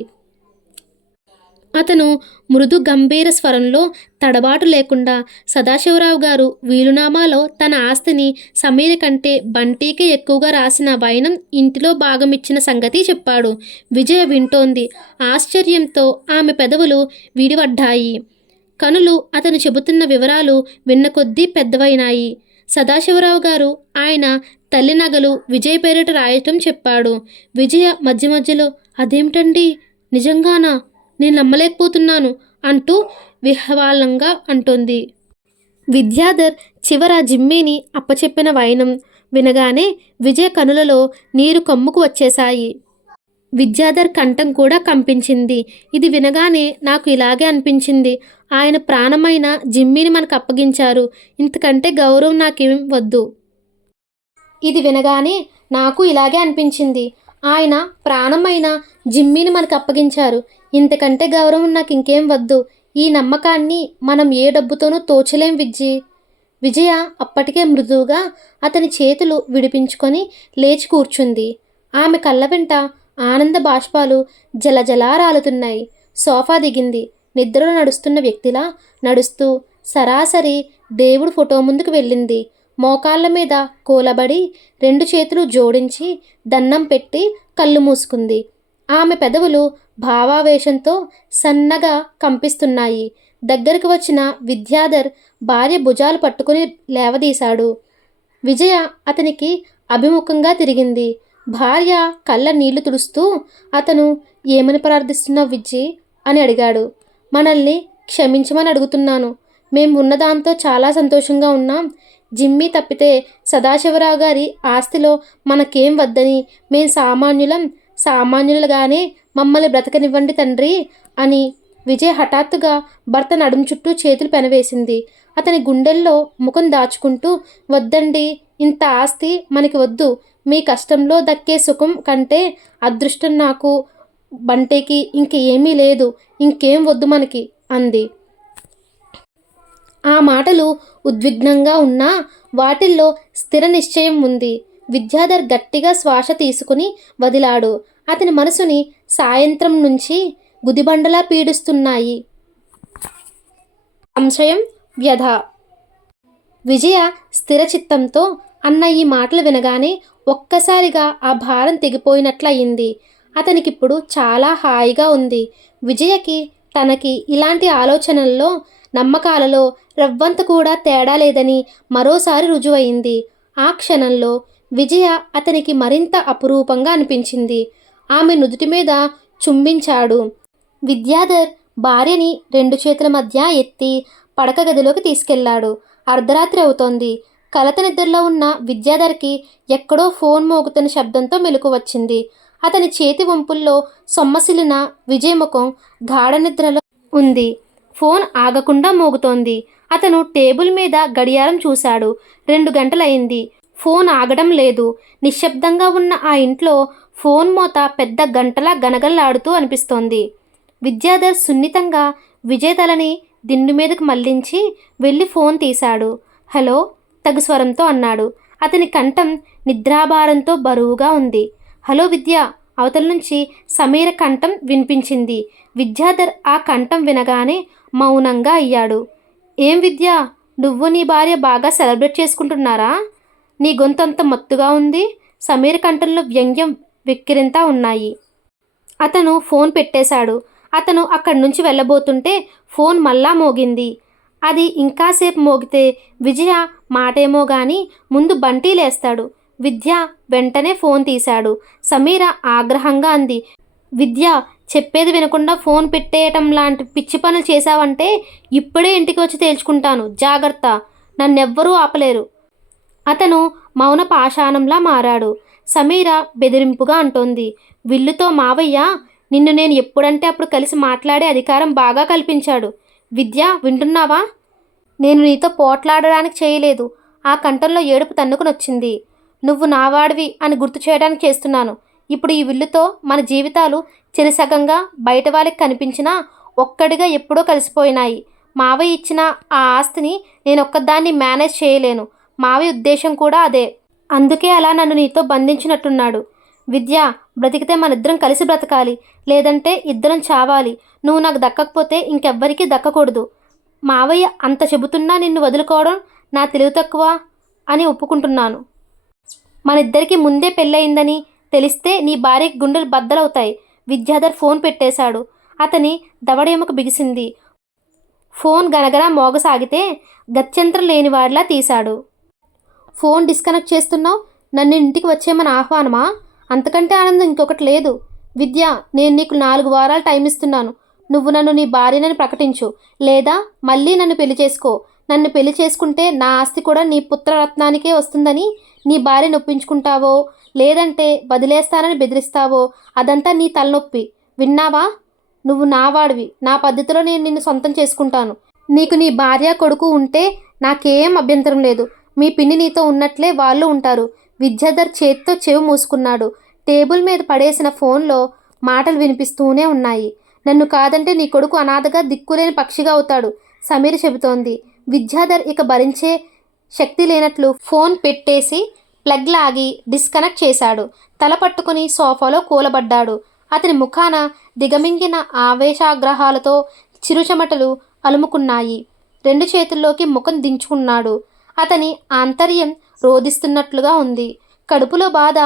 అతను మృదు గంభీర స్వరంలో తడబాటు లేకుండా, సదాశివరావు గారు వీలునామాలో తన ఆస్తిని సమీర కంటే బంటీకే ఎక్కువగా రాసిన వైనం ఇంటిలో భాగమిచ్చిన సంగతి చెప్పాడు. విజయ వింటోంది. ఆశ్చర్యంతో ఆమె పెదవులు విడివడ్డాయి. కనులు అతను చెబుతున్న వివరాలు విన్న కొద్దీ పెద్దవైనాయి. సదాశివరావు గారు ఆయన తల్లి నగలు విజయ్ పేరిట రాయటం చెప్పాడు. విజయ మధ్య మధ్యలో, అదేమిటండి, నిజంగానా? నేను నమ్మలేకపోతున్నాను అంటూ విహ్వలంగా అంటోంది. విద్యాధర్ చివర జిమ్మీని అప్పచెప్పిన వైనం వినగానే విజయ కనులలో నీరు కమ్ముకు వచ్చేశాయి. విద్యాధర్ కంఠం కూడా కంపించింది. ఇది వినగానే నాకు ఇలాగే అనిపించింది. ఆయన ప్రాణమైన జిమ్మీని మనకు అప్పగించారు. ఇంతకంటే గౌరవం నాకేం వద్దు. ఇది వినగానే నాకు ఇలాగే అనిపించింది. ఆయన ప్రాణమైన జిమ్మీని మనకు అప్పగించారు. ఇంతకంటే గౌరవం నాకు ఇంకేం వద్దు. ఈ నమ్మకాన్ని మనం ఏ డబ్బుతోనూ తోచలేం విజ్జి. విజయ అప్పటికే మృదువుగా అతని చేతులు విడిపించుకొని లేచి కూర్చుంది. ఆమె కళ్ళ వెంట ఆనంద బాష్పాలు జలజలా రాలుతున్నాయి. సోఫా దిగింది. నిద్రలో నడుస్తున్న వ్యక్తిలా నడుస్తూ సరాసరి దేవుడు ఫోటో ముందుకు వెళ్ళింది. మోకాళ్ళ మీద కూలబడి 2 చేతులు జోడించి దండం పెట్టి కళ్ళు మూసుకుంది. ఆమె పెదవులు భావావేశంతో సన్నగా కంపిస్తున్నాయి. దగ్గరకు వచ్చిన విద్యాధర్ భార్య భుజాలు పట్టుకుని లేవదీశాడు. విజయ అతనికి అభిముఖంగా తిరిగింది. భార్య కళ్ళ నీళ్లు తుడుస్తూ, అతను ఏమని ప్రార్థిస్తున్నావు విజ్జి అని అడిగాడు. మనల్ని క్షమించమని అడుగుతున్నాను. మేము ఉన్నదాంతో చాలా సంతోషంగా ఉన్నాం. జిమ్మీ తప్పితే సదాశివరావు గారి ఆస్తిలో మనకేం వద్దని, మేం సామాన్యులుగానే మమ్మల్ని బ్రతకనివ్వండి తండ్రి అని విజయ్ హఠాత్తుగా భర్త నడుం చుట్టూ చేతులు పెనవేసింది. అతని గుండెల్లో ముఖం దాచుకుంటూ, వద్దండి, ఇంత ఆస్తి మనకి వద్దు. మీ కష్టంలో దక్కే సుఖం కంటే అదృష్టం నాకు బంటేకి ఇంకేమీ లేదు. ఇంకేం వద్దు మనకి అంది. ఆ మాటలు ఉద్విగ్నంగా ఉన్నా వాటిల్లో స్థిర నిశ్చయం ఉంది. విద్యాధర్ గట్టిగా శ్వాస తీసుకుని వదిలాడు. అతని మనసుని సాయంత్రం నుంచి గుదిబండలా పీడిస్తున్నాయి సంశయం, వ్యధ. విజయ స్థిరచిత్తంతో అన్న ఈ మాటలు వినగానే ఒక్కసారిగా ఆ భారం తెగిపోయినట్లయింది. అతనికిప్పుడు చాలా హాయిగా ఉంది. విజయకి తనకి ఇలాంటి ఆలోచనల్లో, నమ్మకాలలో రవ్వంత కూడా తేడా లేదని మరోసారి రుజువయింది. ఆ క్షణంలో విజయ అతనికి మరింత అపురూపంగా అనిపించింది. ఆమె నుదుటి మీద చుంబించాడు. విద్యాధర్ భార్యని 2 చేతుల మధ్య ఎత్తి పడక గదిలోకి తీసుకెళ్లాడు. అర్ధరాత్రి అవుతోంది. కలత నిద్రలో ఉన్న విద్యాధర్కి ఎక్కడో ఫోన్ మోగుతున్న శబ్దంతో మెలకు వచ్చింది. అతని చేతి వంపుల్లో సొమ్మసిలిన విజయ్ ముఖం గాఢ నిద్రలో ఉంది. ఫోన్ ఆగకుండా మోగుతోంది. అతను టేబుల్ మీద గడియారం చూశాడు. 2 గంటలయింది. ఫోన్ ఆగడం లేదు. నిశ్శబ్దంగా ఉన్న ఆ ఇంట్లో ఫోన్ మోత పెద్ద గంటలా గనగల్లాడుతూ అనిపిస్తోంది. విద్యాధర్ సున్నితంగా విజయ్ తలని దిండు మీదకు మళ్లించి వెళ్ళి ఫోన్ తీశాడు. హలో తగు స్వరంతో అన్నాడు. అతని కంఠం నిద్రాభారంతో బరువుగా ఉంది. హలో విద్య, అవతల నుంచి సమీర కంఠం వినిపించింది. విద్యాధర్ ఆ కంఠం వినగానే మౌనంగా అయ్యాడు. ఏం విద్య, నువ్వు నీ భార్య బాగా సెలబ్రేట్ చేసుకుంటున్నారా? నీ గొంతంత మత్తుగా ఉంది. సమీర కంఠంలో వ్యంగ్యం వెక్కిరింత ఉన్నాయి. అతను ఫోన్ పెట్టేశాడు. అతను అక్కడి నుంచి వెళ్ళబోతుంటే ఫోన్ మళ్ళా మోగింది. అది ఇంకాసేపు మోగితే విజయ మాటేమో గాని ముందు బంటి లేస్తాడు. విద్య వెంటనే ఫోన్ తీశాడు. సమీర ఆగ్రహంగా అంది. విద్య, చెప్పేది వినకుండా ఫోన్ పెట్టేయటం లాంటి పిచ్చి పనులు చేశావంటే ఇప్పుడే ఇంటికి వచ్చి తేల్చుకుంటాను. జాగ్రత్త, నన్నెవ్వరూ ఆపలేరు. అతను మౌన పాషాణంలా మారాడు. సమీర బెదిరింపుగా అంటోంది. విల్లుతో మావయ్య నిన్ను నేను ఎప్పుడంటే అప్పుడు కలిసి మాట్లాడే అధికారం బాగా కల్పించాడు. విద్య, వింటున్నావా? నేను నీతో పోట్లాడడానికి చేయలేదు. ఆ కంఠంలో ఏడుపు తన్నుకునొచ్చింది. నువ్వు నావాడివి అని గుర్తు చేయడానికి చేస్తున్నాను. ఇప్పుడు ఈ విల్లుతో మన జీవితాలు చెరిసగంగా బయట వాళ్ళకి కనిపించినా ఒక్కడిగా ఎప్పుడో కలిసిపోయినాయి. మావయ్య ఇచ్చిన ఆ ఆస్తిని నేనొక్కదాన్ని మేనేజ్ చేయలేను. మావయ్య ఉద్దేశం కూడా అదే. అందుకే అలా నన్ను నీతో బంధించినట్టున్నాడు. విద్య, బ్రతికితే మనిద్దరం కలిసి బ్రతకాలి, లేదంటే ఇద్దరం చావాలి. నువ్వు నాకు దక్కకపోతే ఇంకెవ్వరికీ దక్కకూడదు. మావయ్య అంత చెబుతున్నా నిన్ను వదులుకోవడం నా తెలివి తక్కువ అని ఒప్పుకుంటున్నాను. మనిద్దరికి ముందే పెళ్ళయిందని తెలిస్తే నీ భార్యకి గుండెలు బద్దలవుతాయి. విద్యాధర్ ఫోన్ పెట్టేశాడు. అతని దవడెముక బిగిసింది. ఫోన్ గనగన మోగసాగితే గత్యంతరం లేనివాడిలా తీశాడు. ఫోన్ డిస్కనెక్ట్ చేస్తున్నావు? నన్ను ఇంటికి వచ్చేమని ఆహ్వానమా? అంతకంటే ఆనందం ఇంకొకటి లేదు. విద్య, నేను నీకు 4 వారాలు టైం ఇస్తున్నాను. నువ్వు నన్ను నీ భార్యనని ప్రకటించు, లేదా మళ్ళీ నన్ను పెళ్లి చేసుకో. నన్ను పెళ్లి చేసుకుంటే నా ఆస్తి కూడా నీ పుత్రరత్నానికే వస్తుందని నీ భార్య నొప్పించుకుంటావో, లేదంటే వదిలేస్తానని బెదిరిస్తావో అదంతా నీ తలనొప్పి. విన్నావా? నువ్వు నావాడివి. నా పద్ధతిలో నేను నిన్ను సొంతం చేసుకుంటాను. నీకు నీ భార్య కొడుకు ఉంటే నాకేం అభ్యంతరం లేదు. మీ పిన్ని నీతో ఉన్నట్లే వాళ్ళు ఉంటారు. విద్యాధర్ చేత్తో చెవి మూసుకున్నాడు. టేబుల్ మీద పడేసిన ఫోన్లో మాటలు వినిపిస్తూనే ఉన్నాయి. నన్ను కాదంటే నీ కొడుకు అనాథగా దిక్కులేని పక్షిగా అవుతాడు, సమీర చెబుతోంది. విద్యాధర్ ఇక భరించే శక్తి లేనట్లు ఫోన్ పెట్టేసి ప్లగ్ లాగి డిస్కనెక్ట్ చేశాడు. తల పట్టుకుని సోఫాలో కూలబడ్డాడు. అతని ముఖాన దిగమింగిన ఆవేశాగ్రహాలతో చిరుచెమటలు అలుముకున్నాయి. 2 చేతుల్లోకి ముఖం దించుకున్నాడు. అతని ఆంతర్యం రోదిస్తున్నట్లుగా ఉంది. కడుపులో బాధ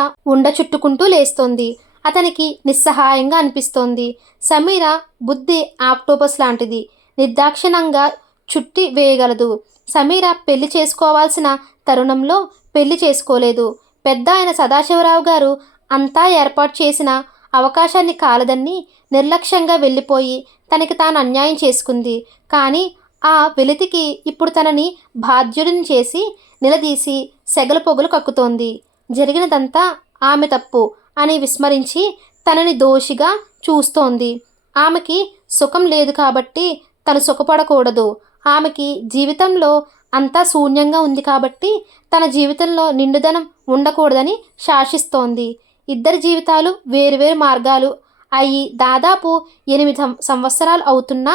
చుట్టుకుంటూ లేస్తోంది. అతనికి నిస్సహాయంగా అనిపిస్తోంది. సమీర బుద్ధి ఆక్టోపస్ లాంటిది. నిర్దాక్షిణ్యంగా చుట్టి వేయగలదు. సమీర పెళ్లి చేసుకోవాల్సిన తరుణంలో పెళ్లి చేసుకోలేదు. పెద్ద ఆయన సదాశివరావు గారు అంతా ఏర్పాటు చేసిన అవకాశాన్ని కాలదన్ని నిర్లక్ష్యంగా వెళ్ళిపోయి తనకి తాను అన్యాయం చేసుకుంది. కానీ ఆ వెలితికి ఇప్పుడు తనని బాధ్యుడిని చేసి నిలదీసి సెగలు పొగలు కక్కుతోంది. జరిగినదంతా ఆమె తప్పు అని విస్మరించి తనని దోషిగా చూస్తోంది. ఆమెకి సుఖం లేదు కాబట్టి తను సుఖపడకూడదు. ఆమెకి జీవితంలో అంతా శూన్యంగా ఉంది కాబట్టి తన జీవితంలో నిండుదనం ఉండకూడదని శాసిస్తోంది. ఇద్దరి జీవితాలు వేరువేరు మార్గాలు అయ్యి దాదాపు 8 సంవత్సరాలు అవుతున్నా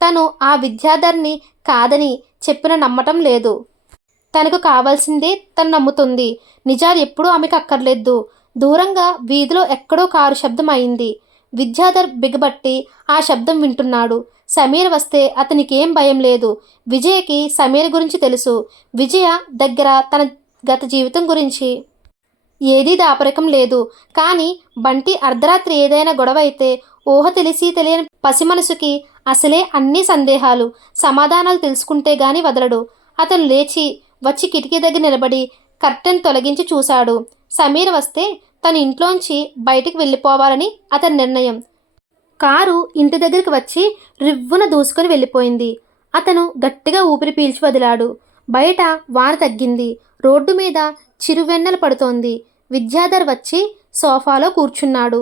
తను ఆ విద్యాధర్ని కాదని చెప్పిన నమ్మటం లేదు. తనకు కావాల్సిందే తను నమ్ముతుంది. నిజాలు ఎప్పుడూ ఆమెకు అక్కర్లేదు. దూరంగా వీధిలో ఎక్కడో కారు శబ్దం అయింది. విద్యాధర్ బిగబట్టి ఆ శబ్దం వింటున్నాడు. సమీర్ వస్తే అతనికేం భయం లేదు. విజయకి సమీర్ గురించి తెలుసు. విజయ దగ్గర తన గత జీవితం గురించి ఏదీ దాపరికం లేదు. కానీ బంటి అర్ధరాత్రి ఏదైనా గొడవ అయితే ఊహ తెలిసి తెలియని పసి మనసుకి అసలే అన్ని సందేహాలు. సమాధానాలు తెలుసుకుంటే గాని వదలడు. అతను లేచి వచ్చి కిటికీ దగ్గర నిలబడి కర్టెన్ తొలగించి చూశాడు. సమీర్ వస్తే తన ఇంట్లోంచి బయటికి వెళ్ళిపోవాలని అతని నిర్ణయం. కారు ఇంటి దగ్గరికి వచ్చి రివ్వున దూసుకొని వెళ్ళిపోయింది. అతను గట్టిగా ఊపిరి పీల్చి వదిలాడు. బయట వాన తగ్గింది. రోడ్డు మీద చిరువెన్నెల పడుతోంది. విద్యాధర్ వచ్చి సోఫాలో కూర్చున్నాడు.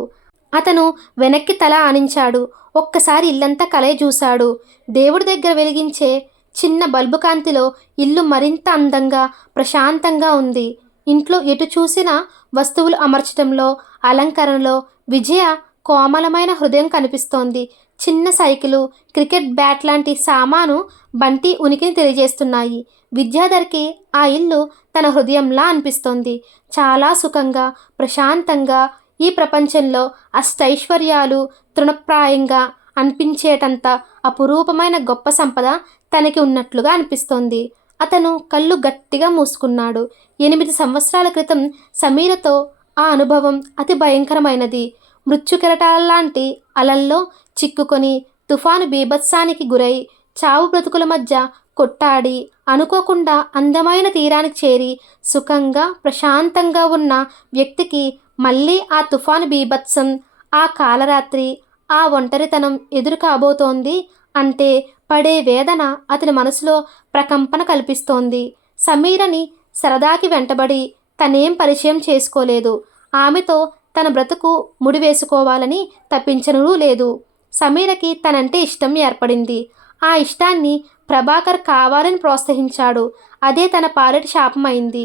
అతను వెనక్కి తల ఆనించాడు. ఒక్కసారి ఇల్లంతా కలయి చూశాడు. దేవుడి దగ్గర వెలిగించే చిన్న బల్బు కాంతిలో ఇల్లు మరింత అందంగా ప్రశాంతంగా ఉంది. ఇంట్లో ఎటు చూసినా వస్తువులు అమర్చడంలో అలంకరణలో విజయ కోమలమైన హృదయం కనిపిస్తోంది. చిన్న సైకిలు, క్రికెట్ బ్యాట్ లాంటి సామాను బంటి ఉనికిని తెలియజేస్తున్నాయి. విద్యాధర్కి ఆ ఇల్లు తన హృదయంలా అనిపిస్తోంది. చాలా సుఖంగా ప్రశాంతంగా ఈ ప్రపంచంలో అష్టైశ్వర్యాలు తృణప్రాయంగా అనిపించేటంత అపురూపమైన గొప్ప సంపద తనకి ఉన్నట్లుగా అనిపిస్తోంది. అతను కళ్ళు గట్టిగా మూసుకున్నాడు. 8 సంవత్సరాల క్రితం సమీరతో ఆ అనుభవం అతి భయంకరమైనది. మృత్యుకెరటాల్లాంటి అలల్లో చిక్కుకొని తుఫాను బీభత్సానికి గురై చావు బ్రతుకుల మధ్య కొట్టాడి అనుకోకుండా అందమైన తీరానికి చేరి సుఖంగా ప్రశాంతంగా ఉన్న వ్యక్తికి మళ్ళీ ఆ తుఫాను బీభత్సం, ఆ కాలరాత్రి, ఆ ఒంటరితనం ఎదురు కాబోతోంది అంటే పడే వేదన అతని మనసులో ప్రకంపన కల్పిస్తోంది. సమీరని సరదాకి వెంటబడి తనేం పరిచయం చేసుకోలేదు. ఆమెతో తన బ్రతుకు ముడివేసుకోవాలని తప్పించనూ లేదు. సమీరకి తనంటే ఇష్టం ఏర్పడింది. ఆ ఇష్టాన్ని ప్రభాకర్ కావాలని ప్రోత్సహించాడు. అదే తన పాలిటి శాపమైంది.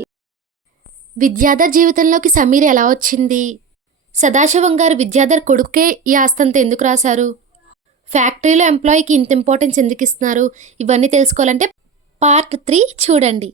విద్యాధర్ జీవితంలోకి సమీర ఎలా వచ్చింది? సదాశివం గారు విద్యాధర్ కొడుకే ఈ ఆస్తంతా ఎందుకు రాశారు? ఫ్యాక్టరీలో ఎంప్లాయీకి ఇంత ఇంపార్టెన్స్ ఎందుకు ఇస్తున్నారు? ఇవన్నీ తెలుసుకోవాలంటే పార్ట్ 3 చూడండి.